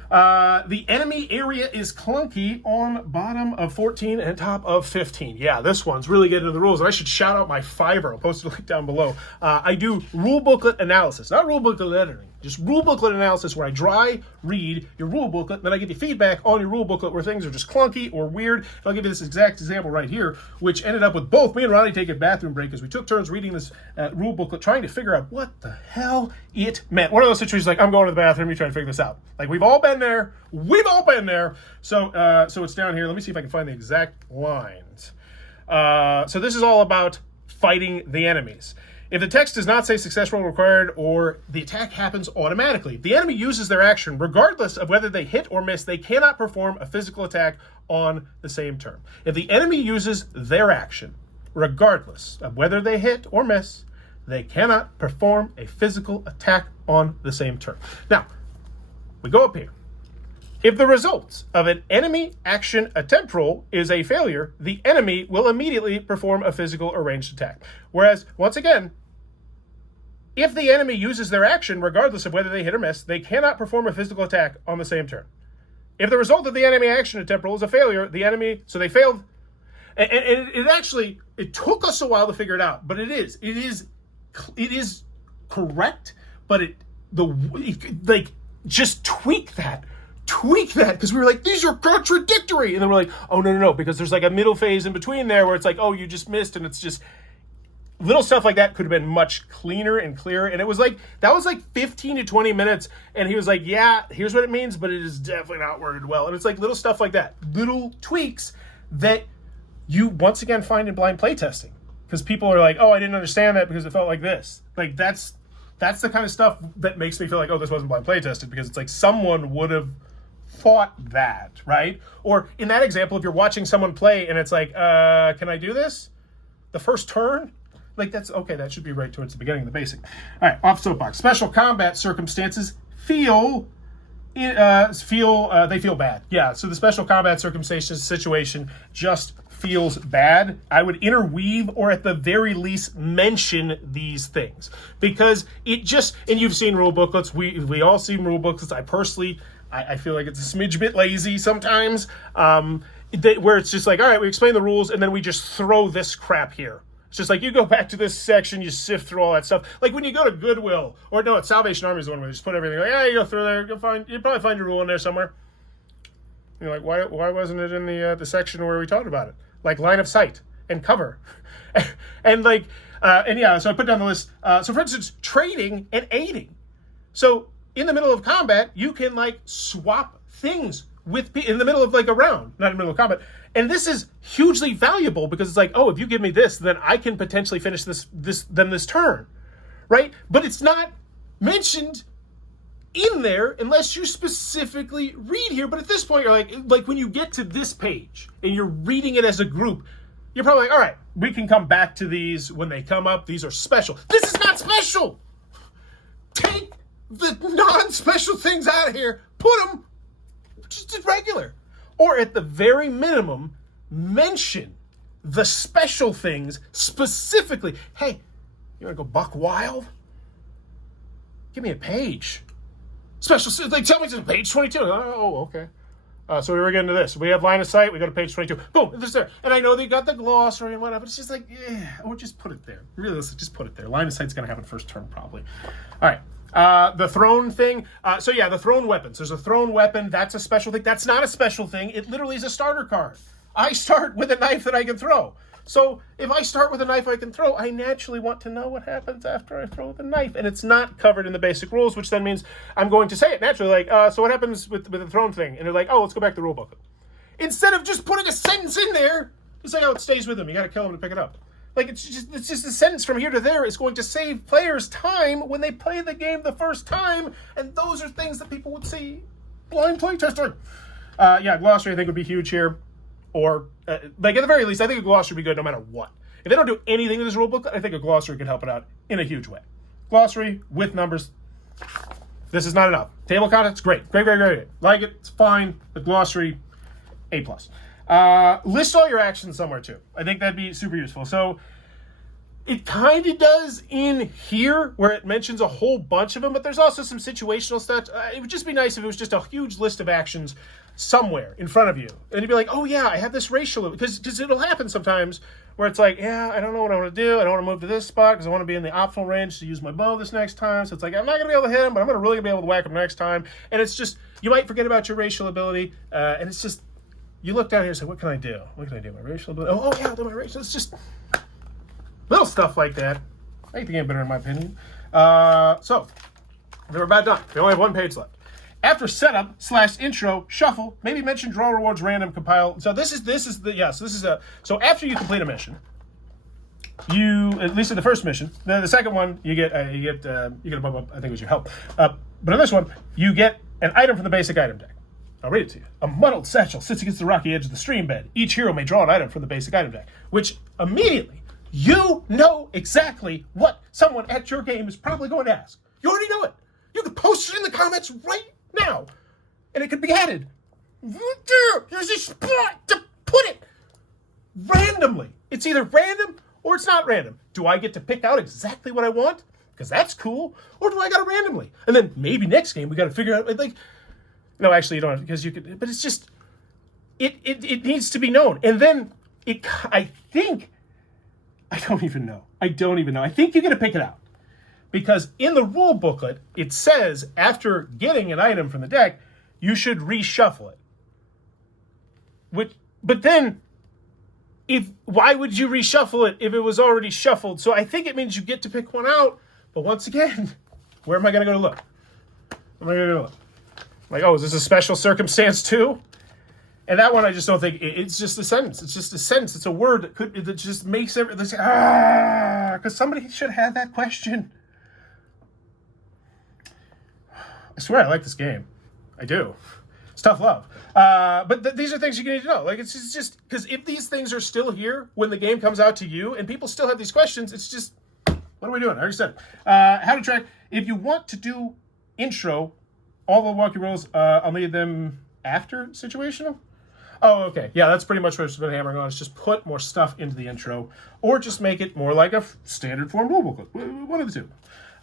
The enemy area is clunky on bottom of 14 and top of 15. Yeah, this one's really getting into the rules. And I should shout out my Fiverr. I'll post a link down below. I do rule booklet analysis, not rule booklet editing. Just rule booklet analysis, where I dry read your rule booklet, then I give you feedback on your rule booklet where things are just clunky or weird. And I'll give you this exact example right here, which ended up with both me and Ronnie taking a bathroom break as we took turns reading this rule booklet, trying to figure out what the hell it meant. One of those situations like, I'm going to the bathroom, you trying to figure this out. Like, we've all been there. So it's down here. Let me see if I can find the exact lines. So this is all about fighting the enemies. If the text does not say success roll required, or the attack happens automatically, if the enemy uses their action, regardless of whether they hit or miss, they cannot perform a physical attack on the same turn. If the enemy uses their action, regardless of whether they hit or miss, they cannot perform a physical attack on the same turn. Now, we go up here. If the result of an enemy action attempt roll is a failure, the enemy will immediately perform a physical or ranged attack. Whereas, once again, if the enemy uses their action, regardless of whether they hit or miss, they cannot perform a physical attack on the same turn. If the result of the enemy action attempt roll is a failure, so they failed. And it took us a while to figure it out, but it is correct, but just tweak that, because we were like, these are contradictory. And then we're like, oh, no, because there's like a middle phase in between there where it's like, oh, you just missed, and it's just little stuff like that could have been much cleaner and clearer. And it was like, that was like 15 to 20 minutes. And he was like, yeah, here's what it means, but it is definitely not worded well. And it's like little stuff like that, little tweaks that you once again find in blind playtesting. because people are like, oh, I didn't understand that because it felt like this. Like, that's the kind of stuff that makes me feel like, oh, this wasn't blind play tested, because it's like someone would have thought that, right? Or in that example, if you're watching someone play and it's like, can I do this? The first turn? Like, that's okay, that should be right towards the beginning of the basic. All right, off soapbox. Special combat circumstances feel bad. Yeah, so the special combat circumstances situation just feels bad. I would interweave, or at the very least mention these things, because it just, and you've seen rule booklets, we all see rule booklets. I personally, I feel like it's a smidge bit lazy sometimes, where it's just like, all right, we explain the rules and then we just throw this crap here. It's just like, you go back to this section, you sift through all that stuff. Like when you go to Goodwill, or no, it's Salvation Army is the one where they just put everything, like, yeah, you go through there, you probably find your rule in there somewhere. You're like, why wasn't it in the section where we talked about it? Like line of sight and cover. And like, and yeah, so I put down the list. So for instance, trading and aiding. So in the middle of combat, you can like swap things in the middle of like a round, not in the middle of combat. And this is hugely valuable because it's like, oh, if you give me this, then I can potentially finish this turn, right? But it's not mentioned in there unless you specifically read here. But at this point, you're like when you get to this page and you're reading it as a group, you're probably like, all right, we can come back to these when they come up. These are special. This is not special. Take the non-special things out of here. Put them just regular. Or at the very minimum, mention the special things specifically. Hey, you want to go buck wild? Give me a page. Special, like, tell me to page 22. Oh, okay. So we were getting to this. We have line of sight. We go to page 22. Boom, it's there. And I know they got the glossary and whatnot, but it's just like, yeah, or just put it there. Really, just put it there. Line of sight's going to happen first turn, probably. All right. The thrown thing. So yeah, the thrown weapons. There's a thrown weapon. That's a special thing. That's not a special thing. It literally is a starter card. I start with a knife that I can throw. So if I start with a knife I can throw, I naturally want to know what happens after I throw the knife. And it's not covered in the basic rules, which then means I'm going to say it naturally. Like, so what happens with the thrown thing? And they're like, oh, let's go back to the rule book. Instead of just putting a sentence in there, it's like, oh, it stays with him. You got to kill him to pick it up. Like, it's just a sentence from here to there is going to save players time when they play the game the first time, and those are things that people would see blind play testing. Yeah, glossary I think would be huge here. Or, like, at the very least, I think a glossary would be good no matter what. If they don't do anything in this rulebook, I think a glossary could help it out in a huge way. Glossary with numbers. This is not enough. Table contents, great. Great. Like it, it's fine. The glossary, A+. List all your actions somewhere too. I think that'd be super useful. So it kind of does in here where it mentions a whole bunch of them, but there's also some situational stuff. It would just be nice if it was just a huge list of actions somewhere in front of you. And you'd be like, oh yeah, I have this racial, because it'll happen sometimes where it's like, yeah, I don't know what I want to do. I don't want to move to this spot because I want to be in the optional range to use my bow this next time. So it's like, I'm not going to be able to hit him, but I'm going to really be able to whack him next time. And it's just, you might forget about your racial ability. And it's just, you look down here and say, what can I do? What can I do? My racial ability? Oh yeah, I'll do my racial. It's just little stuff like that. Make the game better in my opinion. So, we're about done. We only have one page left. After setup / intro, shuffle, maybe mention draw rewards, random, compile. So so after you complete a mission, at least in the first mission, the second one, you get a bump up, I think it was your help. But in this one, you get an item from the basic item deck. I'll read it to you. A muddled satchel sits against the rocky edge of the stream bed. Each hero may draw an item from the basic item deck, which immediately, you know exactly what someone at your game is probably going to ask. You already know it. You can post it in the comments right now, and it could be added. There's a spot to put it randomly. It's either random or it's not random. Do I get to pick out exactly what I want? Because that's cool. Or do I got to randomly? And then maybe next game we got to figure out, like, no, actually you don't have to, because you could, but it's just, it needs to be known. And then I don't even know. I think you get to pick it out. Because in the rule booklet, it says after getting an item from the deck, you should reshuffle it. But then, why would you reshuffle it if it was already shuffled? So I think it means you get to pick one out. But once again, where am I going to go to look? Like, oh, is this a special circumstance too? And that one, I just don't think it's just a sentence. It's just a sentence. It's a word that just makes everything. Because somebody should have that question. I swear I like this game. I do. It's tough love. But these are things you need to know. Like, it's just because if these things are still here when the game comes out to you and people still have these questions, it's just, what are we doing? I already said it. How to track. If you want to do intro, all the walkie rolls, I'll need them after situational. Oh, okay. Yeah, that's pretty much what I've been hammering on. Is just put more stuff into the intro, or just make it more like a standard form rulebook. One of the two.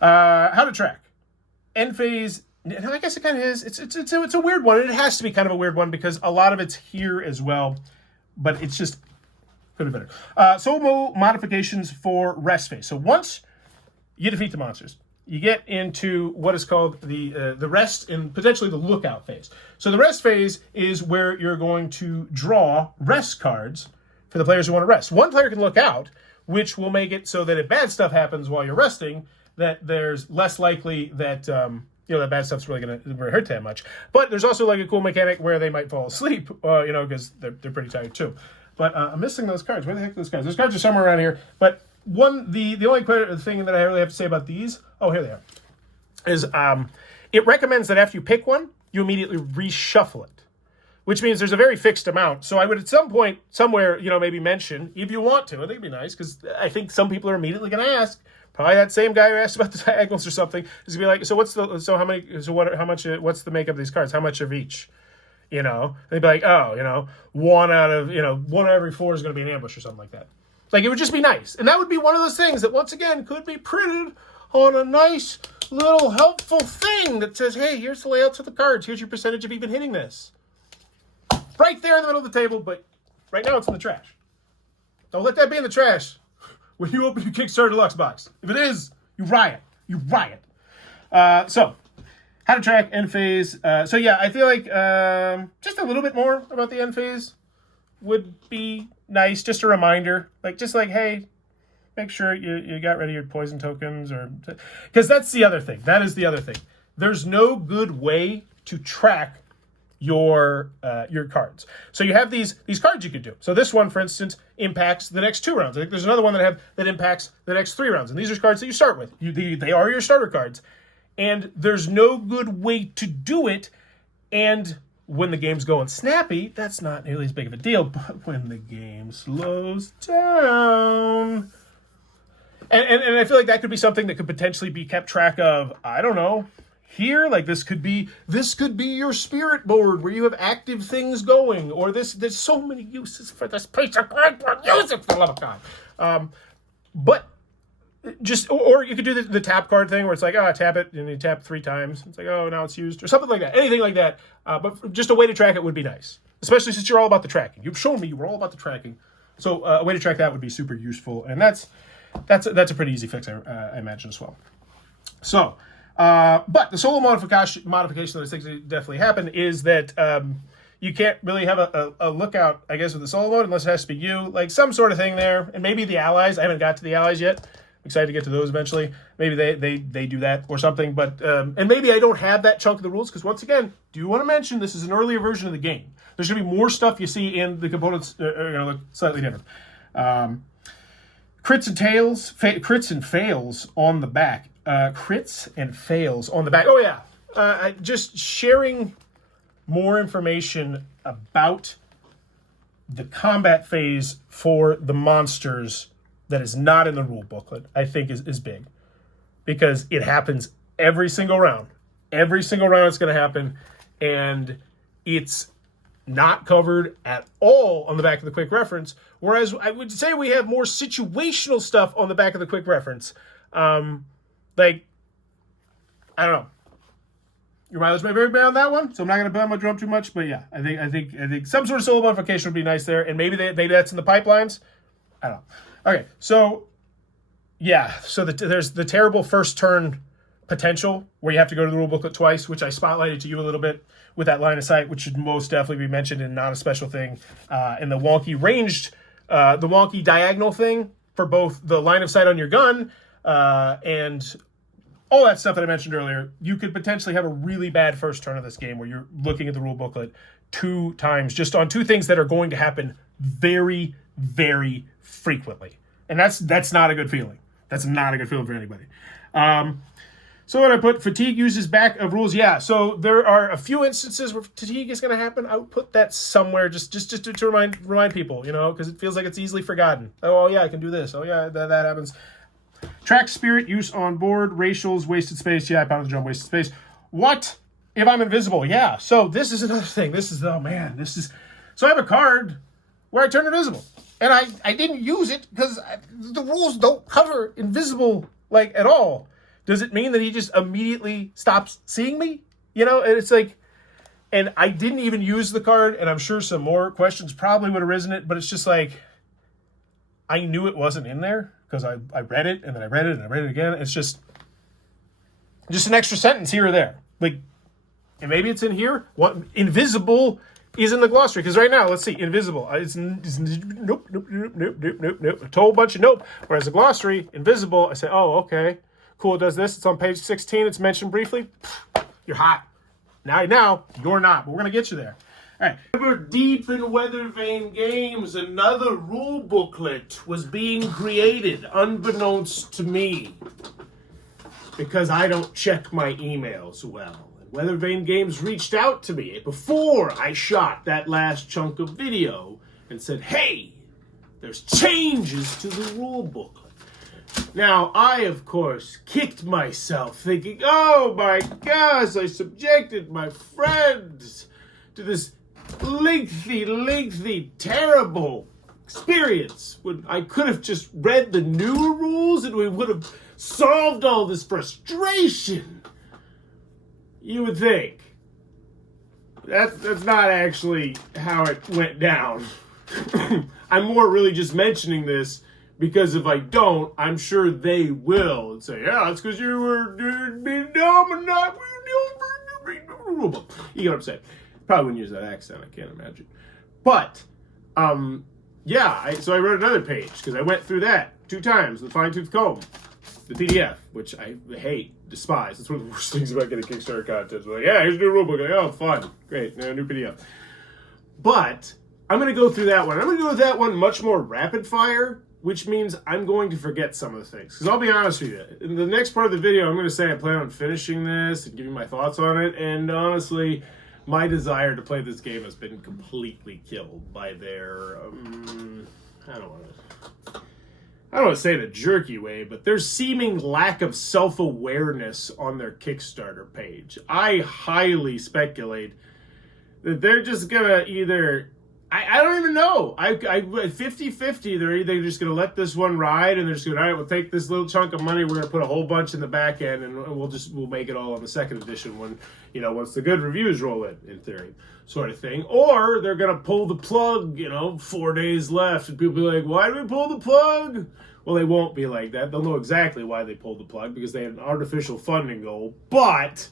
How to track. End phase. I guess it kind of is. It's a weird one. It has to be kind of a weird one because a lot of it's here as well, but it's just could be better. Solo modifications for rest phase. So once you defeat the monsters, you get into what is called the rest and potentially the lookout phase. So the rest phase is where you're going to draw rest cards for the players who want to rest. One player can look out, which will make it so that if bad stuff happens while you're resting, that there's less likely that that bad stuff's really going to hurt that much. But there's also like a cool mechanic where they might fall asleep, because they're pretty tired too. But I'm missing those cards. Where the heck are those cards? Those cards are somewhere around here. But the only thing that I really have to say about these, oh, here they are, is it recommends that after you pick one, you immediately reshuffle it, which means there's a very fixed amount. So I would at some point, somewhere, maybe mention, if you want to, I think it'd be nice, because I think some people are immediately going to ask, probably that same guy who asked about the diagonals or something, is going to be like, what's the makeup of these cards? How much of each? They'd be like, one out of every 4 is going to be an ambush or something like that. Like, it would just be nice. And that would be one of those things that, once again, could be printed on a nice little helpful thing that says, hey, here's the layouts of the cards. Here's your percentage of even hitting this. Right there in the middle of the table, but right now it's in the trash. Don't let that be in the trash when you open your Kickstarter Deluxe box. If it is, you riot. You riot. So, how to track end phase. I feel like just a little bit more about the end phase would be nice. Just a reminder. Hey, make sure you got rid of your poison tokens, because that's the other thing. That is the other thing. There's no good way to track your cards. So you have these cards you could do. So this one, for instance, impacts the next 2 rounds. I think there's another one that impacts the next 3 rounds. And these are cards that you start with. They are your starter cards. And there's no good way to do it. And when the game's going snappy, that's not nearly as big of a deal. But when the game slows down, and I feel like that could be something that could potentially be kept track of, I don't know, here, like this could be your spirit board where you have active things going, or there's so many uses for this piece of cardboard. Use it, for the love of God. But just, or you could do the tap card thing where it's like, tap it, and you tap 3 times. It's like, now it's used, or something like that. Anything like that. But just a way to track it would be nice, especially since you're all about the tracking. You've shown me you were all about the tracking, so a way to track that would be super useful, and that's a pretty easy fix, I imagine, as well. So. But the solo modification that I think definitely happen is that you can't really have a lookout, I guess, with the solo mode unless it has to be you. Like some sort of thing there. And maybe the allies. I haven't got to the allies yet. I'm excited to get to those eventually. Maybe they do that or something. But and maybe I don't have that chunk of the rules because, once again, do want to mention this is an earlier version of the game. There's going to be more stuff you see, and the components are going to look slightly different. Crits and fails on the back. Crits and fails on the back. Oh, yeah. Just sharing more information about the combat phase for the monsters that is not in the rule booklet, I think is big. Because it happens every single round. Every single round it's going to happen. And it's not covered at all on the back of the quick reference. Whereas I would say we have more situational stuff on the back of the quick reference. I don't know. Your mileage may vary on that one, so I'm not going to bang my drum too much. But yeah, I think some sort of solo modification would be nice there, and maybe that's in the pipelines. I don't know. Okay, so yeah, so there's the terrible first turn potential where you have to go to the rule booklet twice, which I spotlighted to you a little bit with that line of sight, which should most definitely be mentioned and not a special thing. And the wonky ranged, the wonky diagonal thing for both the line of sight on your gun and all that stuff that I mentioned earlier, you could potentially have a really bad first turn of this game where you're looking at the rule booklet 2 times just on 2 things that are going to happen very, very frequently. And that's not a good feeling. That's not a good feeling for anybody. So what I put, fatigue uses back of rules. Yeah, so there are a few instances where fatigue is going to happen. I would put that somewhere just to remind people, because it feels like it's easily forgotten. Oh, yeah, I can do this. Oh, yeah, that happens. Track spirit use on board. Racials, wasted space. Yeah, I pounded the drum, wasted space. What if I'm invisible? Yeah, so this is another thing. So I have a card where I turn invisible. And I didn't use it because the rules don't cover invisible, at all. Does it mean that he just immediately stops seeing me? And it's like, and I didn't even use the card, and I'm sure some more questions probably would have arisen it, but it's just like, I knew it wasn't in there because I read it, and then I read it, and I read it again. It's just an extra sentence here or there. And maybe it's in here. What invisible is in the glossary, because right now, let's see, invisible. It's nope. A whole bunch of nope. Whereas the glossary, invisible, I say, oh, okay. Cool, it does this. It's on page 16. It's mentioned briefly. You're hot. Now, you're not, but we're going to get you there. All right. Ever deep in Weather Vane Games, another rule booklet was being created, unbeknownst to me, because I don't check my emails well. And Weather Vane Games reached out to me before I shot that last chunk of video and said, hey, there's changes to the rule booklet. Now, I, of course, kicked myself, thinking, oh my gosh, I subjected my friends to this lengthy, terrible experience when I could have just read the new rules and we would have solved all this frustration. You would think. That's not actually how it went down. I'm more really just mentioning this because if I don't, I'm sure they will and say, yeah, that's because you were being dumb and not... You know what I'm saying? Probably wouldn't use that accent, I can't imagine. But, so I wrote another page because I went through that 2 times, the fine-tooth comb, the PDF, which I hate, despise. That's one of the worst things about getting Kickstarter content. Like, yeah, here's a new rulebook. Like, oh, fun. Great, new PDF. But I'm going to go through that one. I'm going to go with that one much more rapid fire, which means I'm going to forget some of the things. Because I'll be honest with you, in the next part of the video, I'm going to say I plan on finishing this and giving my thoughts on it. And honestly, my desire to play this game has been completely killed by their, I don't want to say the jerky way, but their seeming lack of self-awareness on their Kickstarter page. I highly speculate that they're just going to either... I don't even know. I 50-50, they're either just going to let this one ride and they're just going to, all right, we'll take this little chunk of money, we're going to put a whole bunch in the back end and we'll make it all on the second edition when, once the good reviews roll in theory, sort of thing. Or they're going to pull the plug, 4 days left and people be like, why did we pull the plug? Well, they won't be like that. They'll know exactly why they pulled the plug because they had an artificial funding goal, but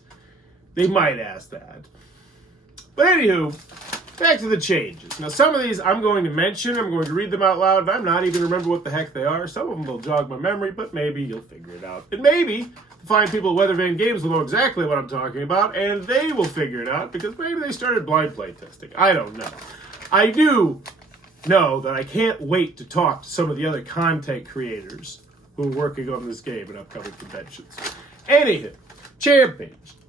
they might ask that. But anywho, back to the changes. Now, some of these I'm going to mention. I'm going to read them out loud, and I'm not even going to remember what the heck they are. Some of them will jog my memory, but maybe you'll figure it out. And maybe the fine people at Weather Vane Games will know exactly what I'm talking about, and they will figure it out because maybe they started blind play testing. I don't know. I do know that I can't wait to talk to some of the other content creators who are working on this game at upcoming conventions. Anywho,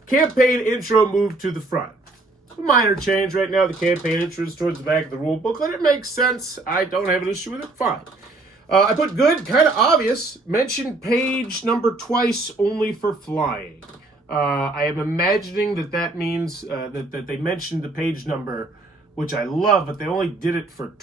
campaign intro moved to the front. Minor change right now. The campaign intro is towards the back of the rule booklet. It makes sense. I don't have an issue with it. Fine. I put good, kind of obvious. Mentioned page number twice only for flying. I am imagining that means that they mentioned the page number, which I love, but they only did it for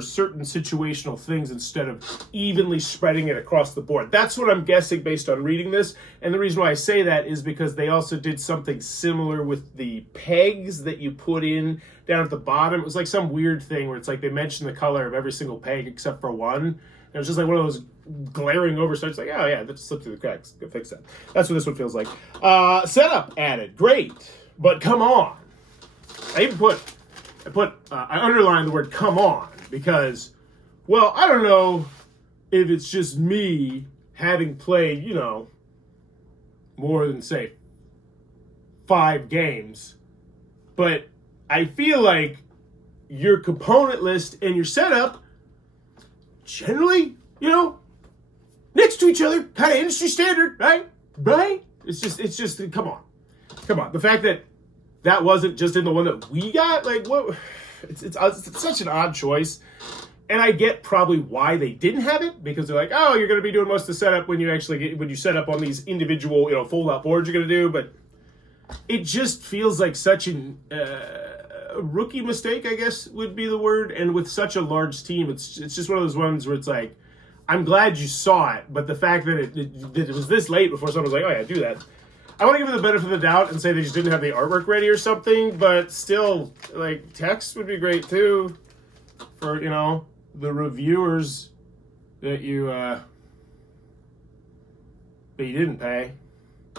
certain situational things instead of evenly spreading it across the board. That's what I'm guessing based on reading this. And the reason why I say that is because they also did something similar with the pegs that you put in down at the bottom. It was like some weird thing where it's like they mentioned the color of every single peg except for one. And it was just like one of those glaring oversights. Like, oh yeah, that just slipped through the cracks. Go fix that. That's what this one feels like. Setup added. Great. But come on. I underlined the word come on. Because, well, I don't know if it's just me having played, more than, say, 5 games. But I feel like your component list and your setup generally, next to each other, kind of industry standard, right? Right? It's just, come on. The fact that wasn't just in the one that we got, like, what? It's such an odd choice. And I get probably why they didn't have it, because they're like, oh, you're going to be doing most of the setup when you set up on these individual, fold-out boards you're going to do, but it just feels like such a rookie mistake, I guess would be the word, and with such a large team, it's just one of those ones where it's like, I'm glad you saw it, but the fact that it was this late before someone was like, oh yeah, do that. I want to give them the benefit of the doubt and say they just didn't have the artwork ready or something, but still, like, text would be great too for, the reviewers that you didn't pay.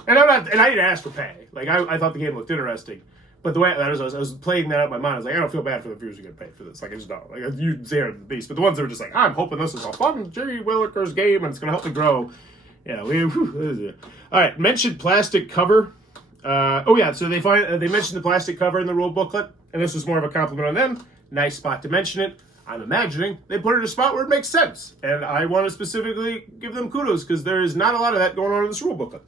And I didn't ask for pay. Like, I thought the game looked interesting. But the way I was playing that out in my mind, I was like, I don't feel bad for the viewers who get paid for this. Like, I just don't. Like, you zero the beast. But the ones that were just like, I'm hoping this is a fun Jerry Williker's game and it's going to help me grow. Yeah, all right, mentioned plastic cover. So they mentioned the plastic cover in the rule booklet, and this was more of a compliment on them. Nice spot to mention it. I'm imagining they put it in a spot where it makes sense, and I want to specifically give them kudos because there is not a lot of that going on in this rule booklet.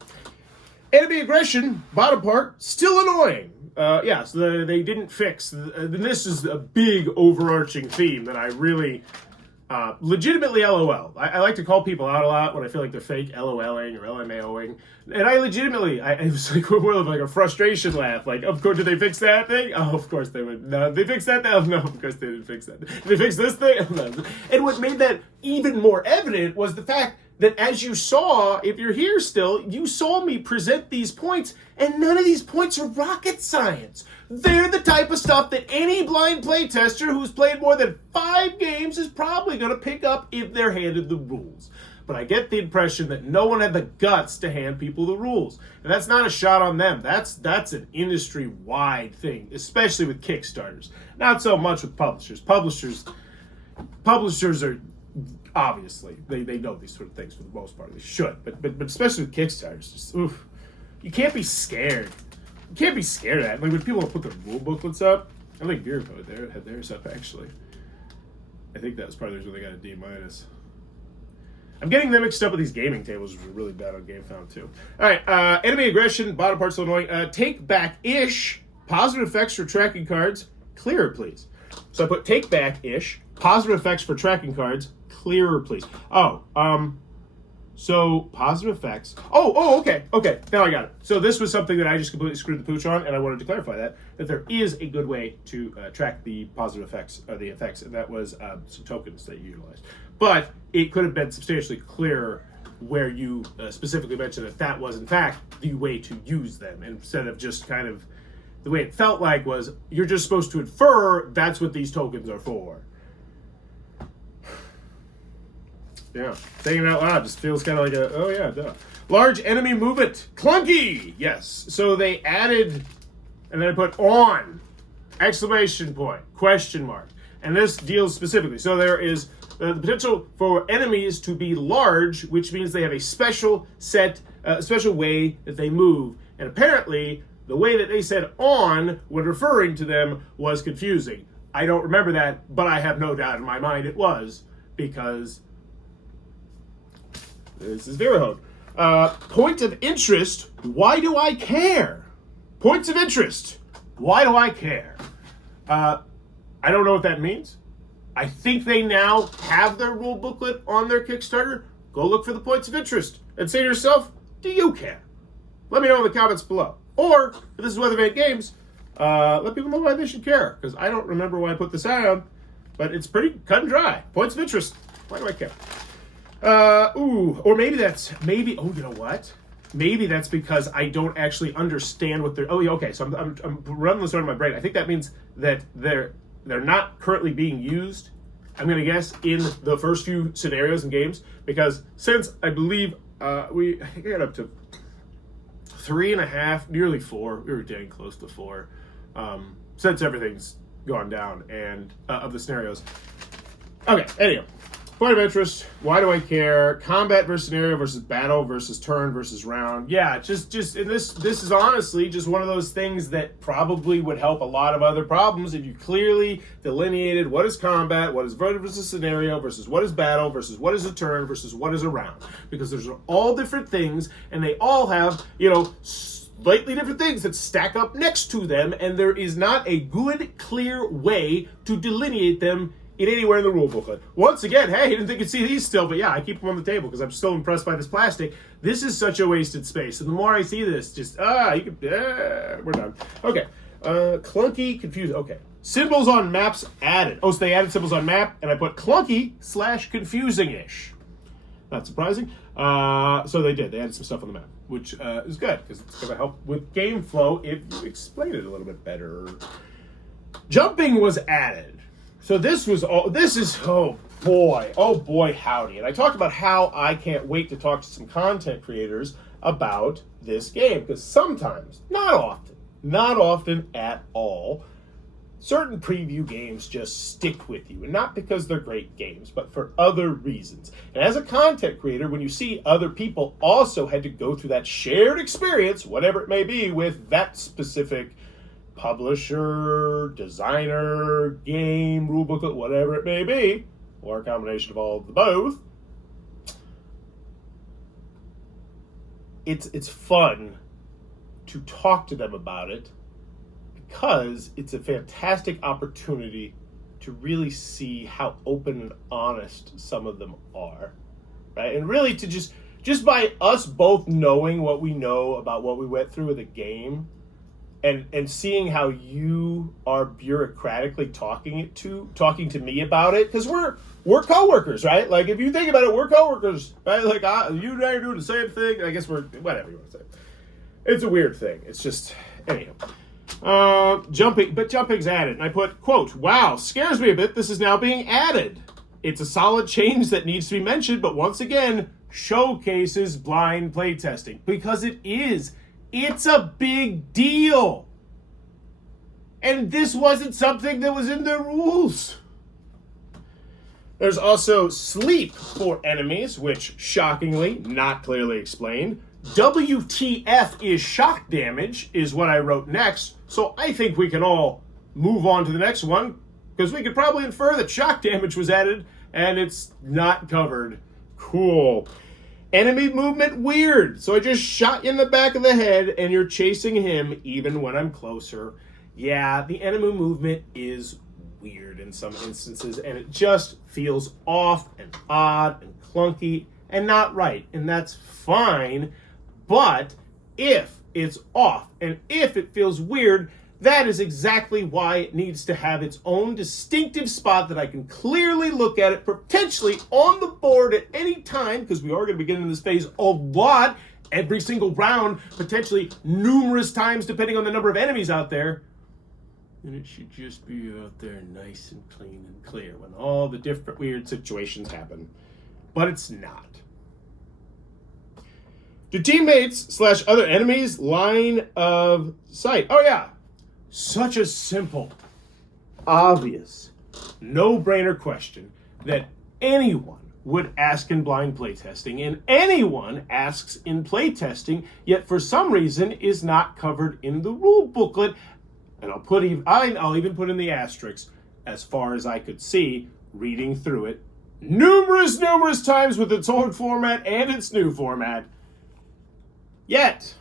Enemy aggression, bottom part, still annoying. So they didn't fix. This is a big overarching theme that I really legitimately LOL. I like to call people out a lot when I feel like they're fake LOLing or LMAOing. And I legitimately, it was like more of like a frustration laugh. Like, of course, did they fix that thing? Oh, of course they would. No, they fixed that? No, of course they didn't fix that. Did they fix this thing? No. And what made that even more evident was the fact that as you saw, if you're here still, you saw me present these points, and none of these points are rocket science. They're the type of stuff that any blind playtester who's played more than 5 games is probably going to pick up if they're handed the rules. But I get the impression that no one had the guts to hand people the rules. And that's not a shot on them. That's an industry-wide thing, especially with Kickstarters. Not so much with publishers. Publishers are... Obviously, they know these sort of things for the most part. They should, but especially with Kickstarters, just you can't be scared. You can't be scared of that. Like when people put their rule booklets up, I think Vrahode had theirs up actually. I think that was part of the reason they got a D-. I'm getting them mixed up with these gaming tables, which are really bad on GameFound too. All right, enemy aggression, bottom part's annoying. Take back-ish, positive effects for tracking cards, clearer please. So I put take back-ish, positive effects for tracking cards, clearer, please. So positive effects. Okay. Now I got it. So this was something that I just completely screwed the pooch on, and I wanted to clarify that there is a good way to track the positive effects, or the effects, and that was some tokens that you utilized. But it could have been substantially clearer where you specifically mentioned that was, in fact, the way to use them, instead of just kind of the way it felt like was you're just supposed to infer that's what these tokens are for. Yeah, saying it out loud just feels kind of like duh. Large enemy movement. Clunky! Yes. So they added, and then I put on, exclamation point, question mark. And this deals specifically. So there is the potential for enemies to be large, which means they have a special way that they move. And apparently, the way that they said on when referring to them was confusing. I don't remember that, but I have no doubt in my mind it was, because... This is Vrahode. Point of interest. Why do I care? Points of interest. Why do I care? I don't know what that means. I think they now have their rule booklet on their Kickstarter. Go look for the points of interest and say to yourself, do you care? Let me know in the comments below. Or, if this is Weathervane Games, let people know why they should care. Because I don't remember why I put this on, but it's pretty cut and dry. Points of interest. Why do I care? Or maybe you know what? Maybe that's because I don't actually understand what they're, so I'm running this over my brain. I think that means that they're not currently being used, I'm going to guess, in the first few scenarios and games, because since I believe, I think I got up to 3.5, nearly 4, we were getting close to 4, since everything's gone down, and, of the scenarios. Okay, anyway. Point of interest. Why do I care? Combat versus scenario versus battle versus turn versus round. Yeah, just and this is honestly just one of those things that probably would help a lot of other problems if you clearly delineated what is combat, what is versus scenario versus what is battle versus what is a turn versus what is a round. Because those are all different things, and they all have, slightly different things that stack up next to them, and there is not a good, clear way to delineate them in anywhere in the rule booklet. Once again, hey, I didn't think you'd see these still, but yeah, I keep them on the table because I'm still impressed by this plastic. This is such a wasted space, and the more I see this, we're done. Okay, clunky, confused, okay. Symbols on maps added. Oh, so they added symbols on map, and I put clunky/confusing-ish. Not surprising. So they did. They added some stuff on the map, which is good, because it's going to help with game flow if you explain it a little bit better. Jumping was added. So oh boy, howdy. And I talked about how I can't wait to talk to some content creators about this game, because sometimes, not often at all, certain preview games just stick with you, and not because they're great games, but for other reasons. And as a content creator, when you see other people also had to go through that shared experience, whatever it may be, with that specific publisher, designer, game, rulebook, whatever it may be, or a combination of all of the both, it's fun to talk to them about it, because it's a fantastic opportunity to really see how open and honest some of them are, right? And really to just by us both knowing what we know about what we went through with a game, and seeing how you are bureaucratically talking to me about it, because we're coworkers, right? Like, if you think about it, we're coworkers, right? Like, you and I are doing the same thing. I guess we're whatever you want to say. It's a weird thing. It's just anyhow. Jumping's added. And I put, quote, wow, scares me a bit. This is now being added. It's a solid change that needs to be mentioned, but once again, showcases blind playtesting, because it is. It's a big deal. And this wasn't something that was in the rules. There's also sleep for enemies, which, shockingly, not clearly explained. WTF is shock damage, is what I wrote next. So I think we can all move on to the next one, because we could probably infer that shock damage was added, and it's not covered. Cool. Enemy movement weird. So I just shot you in the back of the head, and you're chasing him even when I'm closer. Yeah, the enemy movement is weird in some instances, and it just feels off and odd and clunky and not right. And that's fine, but if it's off and if it feels weird, that is exactly why it needs to have its own distinctive spot that I can clearly look at it, potentially on the board at any time, because we are going to be getting in this phase a lot, every single round, potentially numerous times, depending on the number of enemies out there. And it should just be out there nice and clean and clear when all the different weird situations happen. But it's not. Do teammates / other enemies line of sight? Oh, yeah. Such a simple, obvious, no-brainer question that anyone would ask in blind playtesting, and anyone asks in playtesting, yet for some reason is not covered in the rule booklet. And I'll even put in the asterisks, as far as I could see, reading through it numerous times with its old format and its new format. Yet,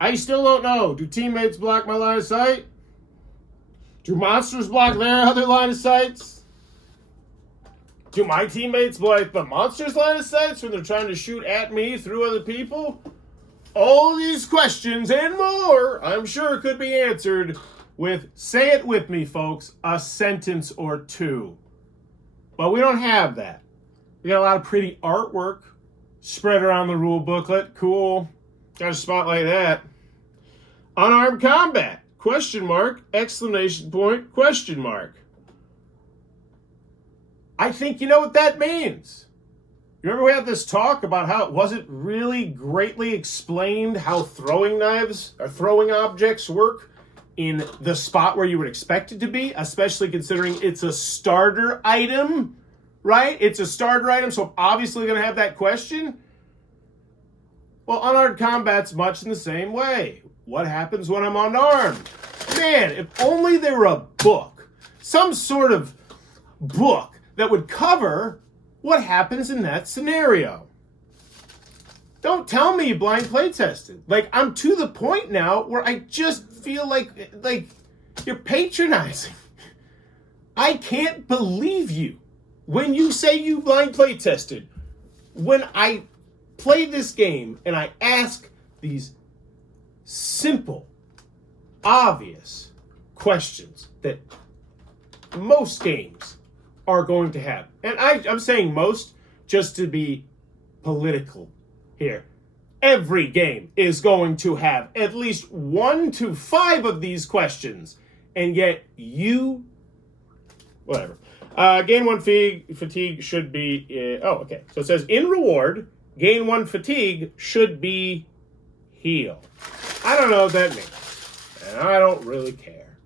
I still don't know. Do teammates block my line of sight? Do monsters block their other line of sights? Do my teammates block the monsters' line of sights when they're trying to shoot at me through other people? All these questions and more, I'm sure, could be answered with, say it with me, folks, a sentence or two. But we don't have that. We got a lot of pretty artwork spread around the rule booklet. Cool. Got a spotlight that. Unarmed combat, question mark, exclamation point, question mark. I think you know what that means. You remember we had this talk about how it wasn't really greatly explained how throwing knives or throwing objects work in the spot where you would expect it to be, especially considering it's a starter item. right? It's a starter item, so I'm obviously going to have that question. Well, unarmed combat's much in the same way. What happens when I'm unarmed? Man, if only there were a book, some sort of book that would cover what happens in that scenario. Don't tell me you blind play tested. Like, I'm to the point now where I just feel like you're patronizing. I can't believe you when you say you blind play tested. When I play this game and I ask these simple, obvious questions that most games are going to have. And I'm saying most just to be political here. Every game is going to have at least 1 to 5 of these questions. And yet you, whatever. Gain 1 fatigue should be, okay. So it says in reward, gain 1 fatigue should be heal. I don't know what that means. And I don't really care.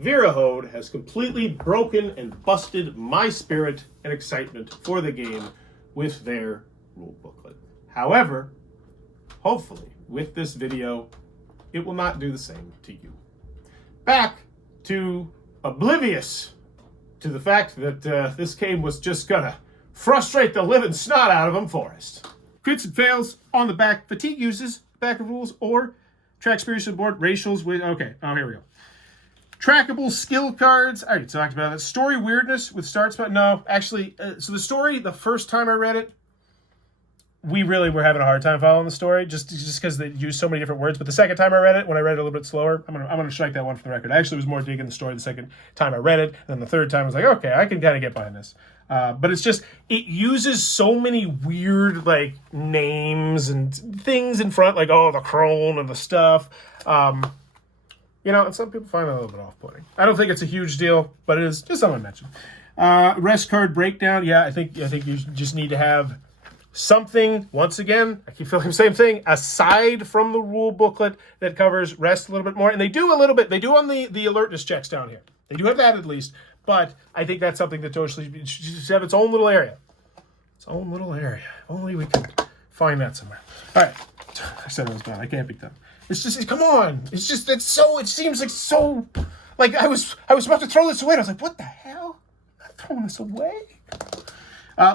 Vrahode has completely broken and busted my spirit and excitement for the game with their rule booklet. However, hopefully, with this video, it will not do the same to you. Back to oblivious to the fact that this game was just gonna frustrate the living snot out of them Forest. Crits and fails on the back. Fatigue uses back of rules or track experience on board. Racials with, okay, oh, here we go. Trackable skill cards. I already talked about that. Story weirdness with start spot. No, actually, so the story, the first time I read it, we really were having a hard time following the story just because they use so many different words. But the second time I read it, when I read it a little bit slower, I'm gonna strike that one from the record. I actually was more digging the story the second time I read it. And then the third time I was like, okay, I can kind of get behind this. But it's just, it uses so many weird, like, names and things in front, like, oh, the crone and the stuff. You know, and some people find it a little bit off-putting. I don't think it's a huge deal, but it is just something I mentioned. Rest card breakdown. Yeah, I think you just need to have something, once again, I keep feeling the same thing, aside from the rule booklet that covers rest a little bit more. And they do a little bit, they do on the alertness checks down here. They do have that at least, but I think that's something that totally should have its own little area. Its own little area. If only we could find that somewhere. All right. I said it was done. I can't be done. It's just, come on. It's just, it seems like so, like I was about to throw this away. And I was like, what the hell? I'm not throwing this away.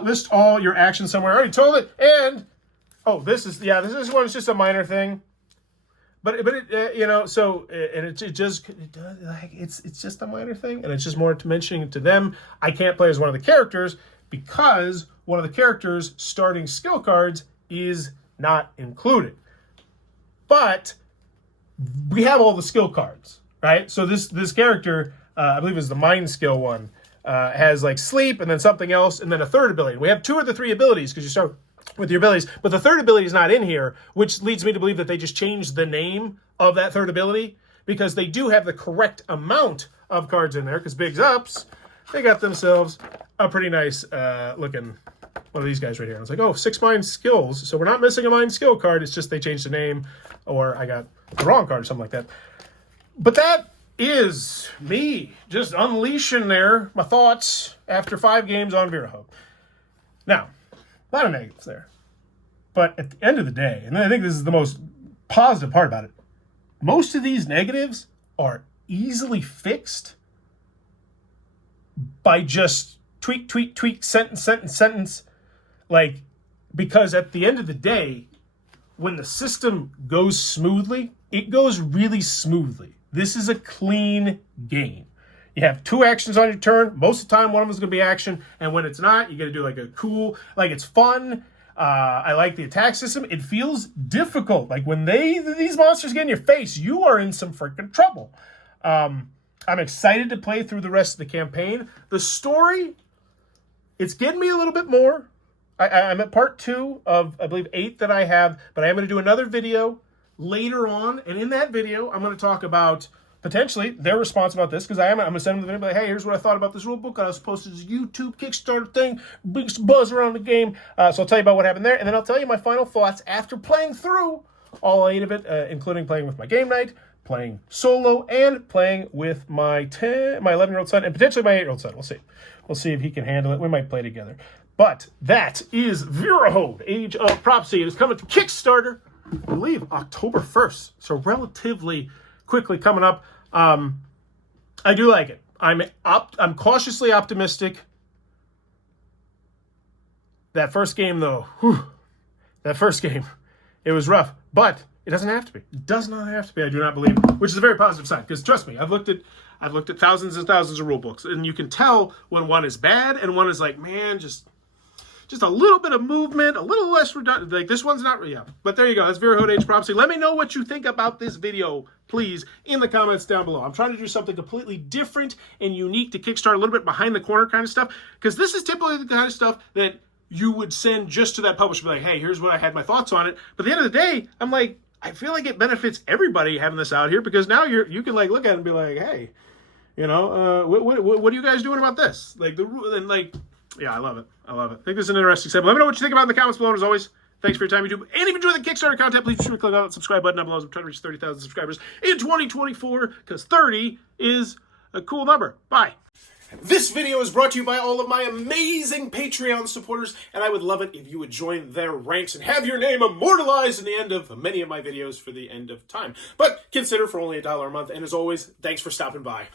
List all your actions somewhere. I already told it. And, oh, this one is just a minor thing. But it, you know, so, and it just, like, it's just a minor thing. And it's just more to mentioning to them, I can't play as one of the characters because one of the characters' starting skill cards is not included. But we have all the skill cards, right? So this character, I believe is the mind skill one, has like sleep and then something else and then a third ability. We have 2 of the 3 abilities because you start with your abilities, but the third ability is not in here, which leads me to believe that they just changed the name of that third ability because they do have the correct amount of cards in there because Bigs Ups, they got themselves a pretty nice looking one of these guys right here. I was like, oh, 6 mind skills. So we're not missing a mind skill card. It's just they changed the name or I got the wrong card or something like that. But that is me just unleashing my thoughts after 5 games on Vrahode. Now, a lot of negatives there. But at the end of the day, and I think this is the most positive part about it, most of these negatives are easily fixed by just tweak, sentence. Like, because at the end of the day, when the system goes smoothly, it goes really smoothly. This is a clean game. You have 2 actions on your turn. Most of the time, one of them is going to be action. And when it's not, you got to do like a cool, like it's fun. I like the attack system. It feels difficult. Like when these monsters get in your face, you are in some freaking trouble. I'm excited to play through the rest of the campaign. The story, it's getting me a little bit more. I'm at part 2 of, I believe, 8 that I have, but I am going to do another video later on, and in that video, I'm going to talk about potentially their response about this, because I'm going to send them the video, like, hey, here's what I thought about this rule book. I was posted this YouTube Kickstarter thing, big buzz around the game, so I'll tell you about what happened there, and then I'll tell you my final thoughts after playing through all 8 of it, including playing with my game night, playing solo and playing with my 11-year-old son and potentially my 8-year-old son. We'll see. We'll see if he can handle it. We might play together. But that is Vrahode, Age of Prophecy. It is coming to Kickstarter, I believe, October 1st. So relatively quickly coming up. I do like it. I'm cautiously optimistic. That first game, though, that first game, it was rough. But it doesn't have to be. It does not have to be. I do not believe, which is a very positive sign. Because trust me, I've looked at thousands and thousands of rule books, and you can tell when one is bad and one is like, man, just a little bit of movement, a little less redundant. Like this one's not, yeah. But there you go. That's Vrahode Age of Prophecy. Let me know what you think about this video, please, in the comments down below. I'm trying to do something completely different and unique to Kickstarter, a little bit behind the corner kind of stuff, because this is typically the kind of stuff that you would send just to that publisher, be like, hey, here's what I had my thoughts on it. But at the end of the day, I'm like, I feel like it benefits everybody having this out here, because now you can like look at it and be like, hey, you know, what are you guys doing about this? Like yeah, I love it. I love it. I think this is an interesting segment. Let me know what you think about it in the comments below. And as always, thanks for your time, YouTube. And if you enjoy the Kickstarter content, please be sure to click on that subscribe button down below. I'm trying to reach 30,000 subscribers in 2024, because 30 is a cool number. Bye. This video is brought to you by all of my amazing Patreon supporters, and I would love it if you would join their ranks and have your name immortalized in the end of many of my videos for the end of time. But consider for only $1 a month, and as always, thanks for stopping by.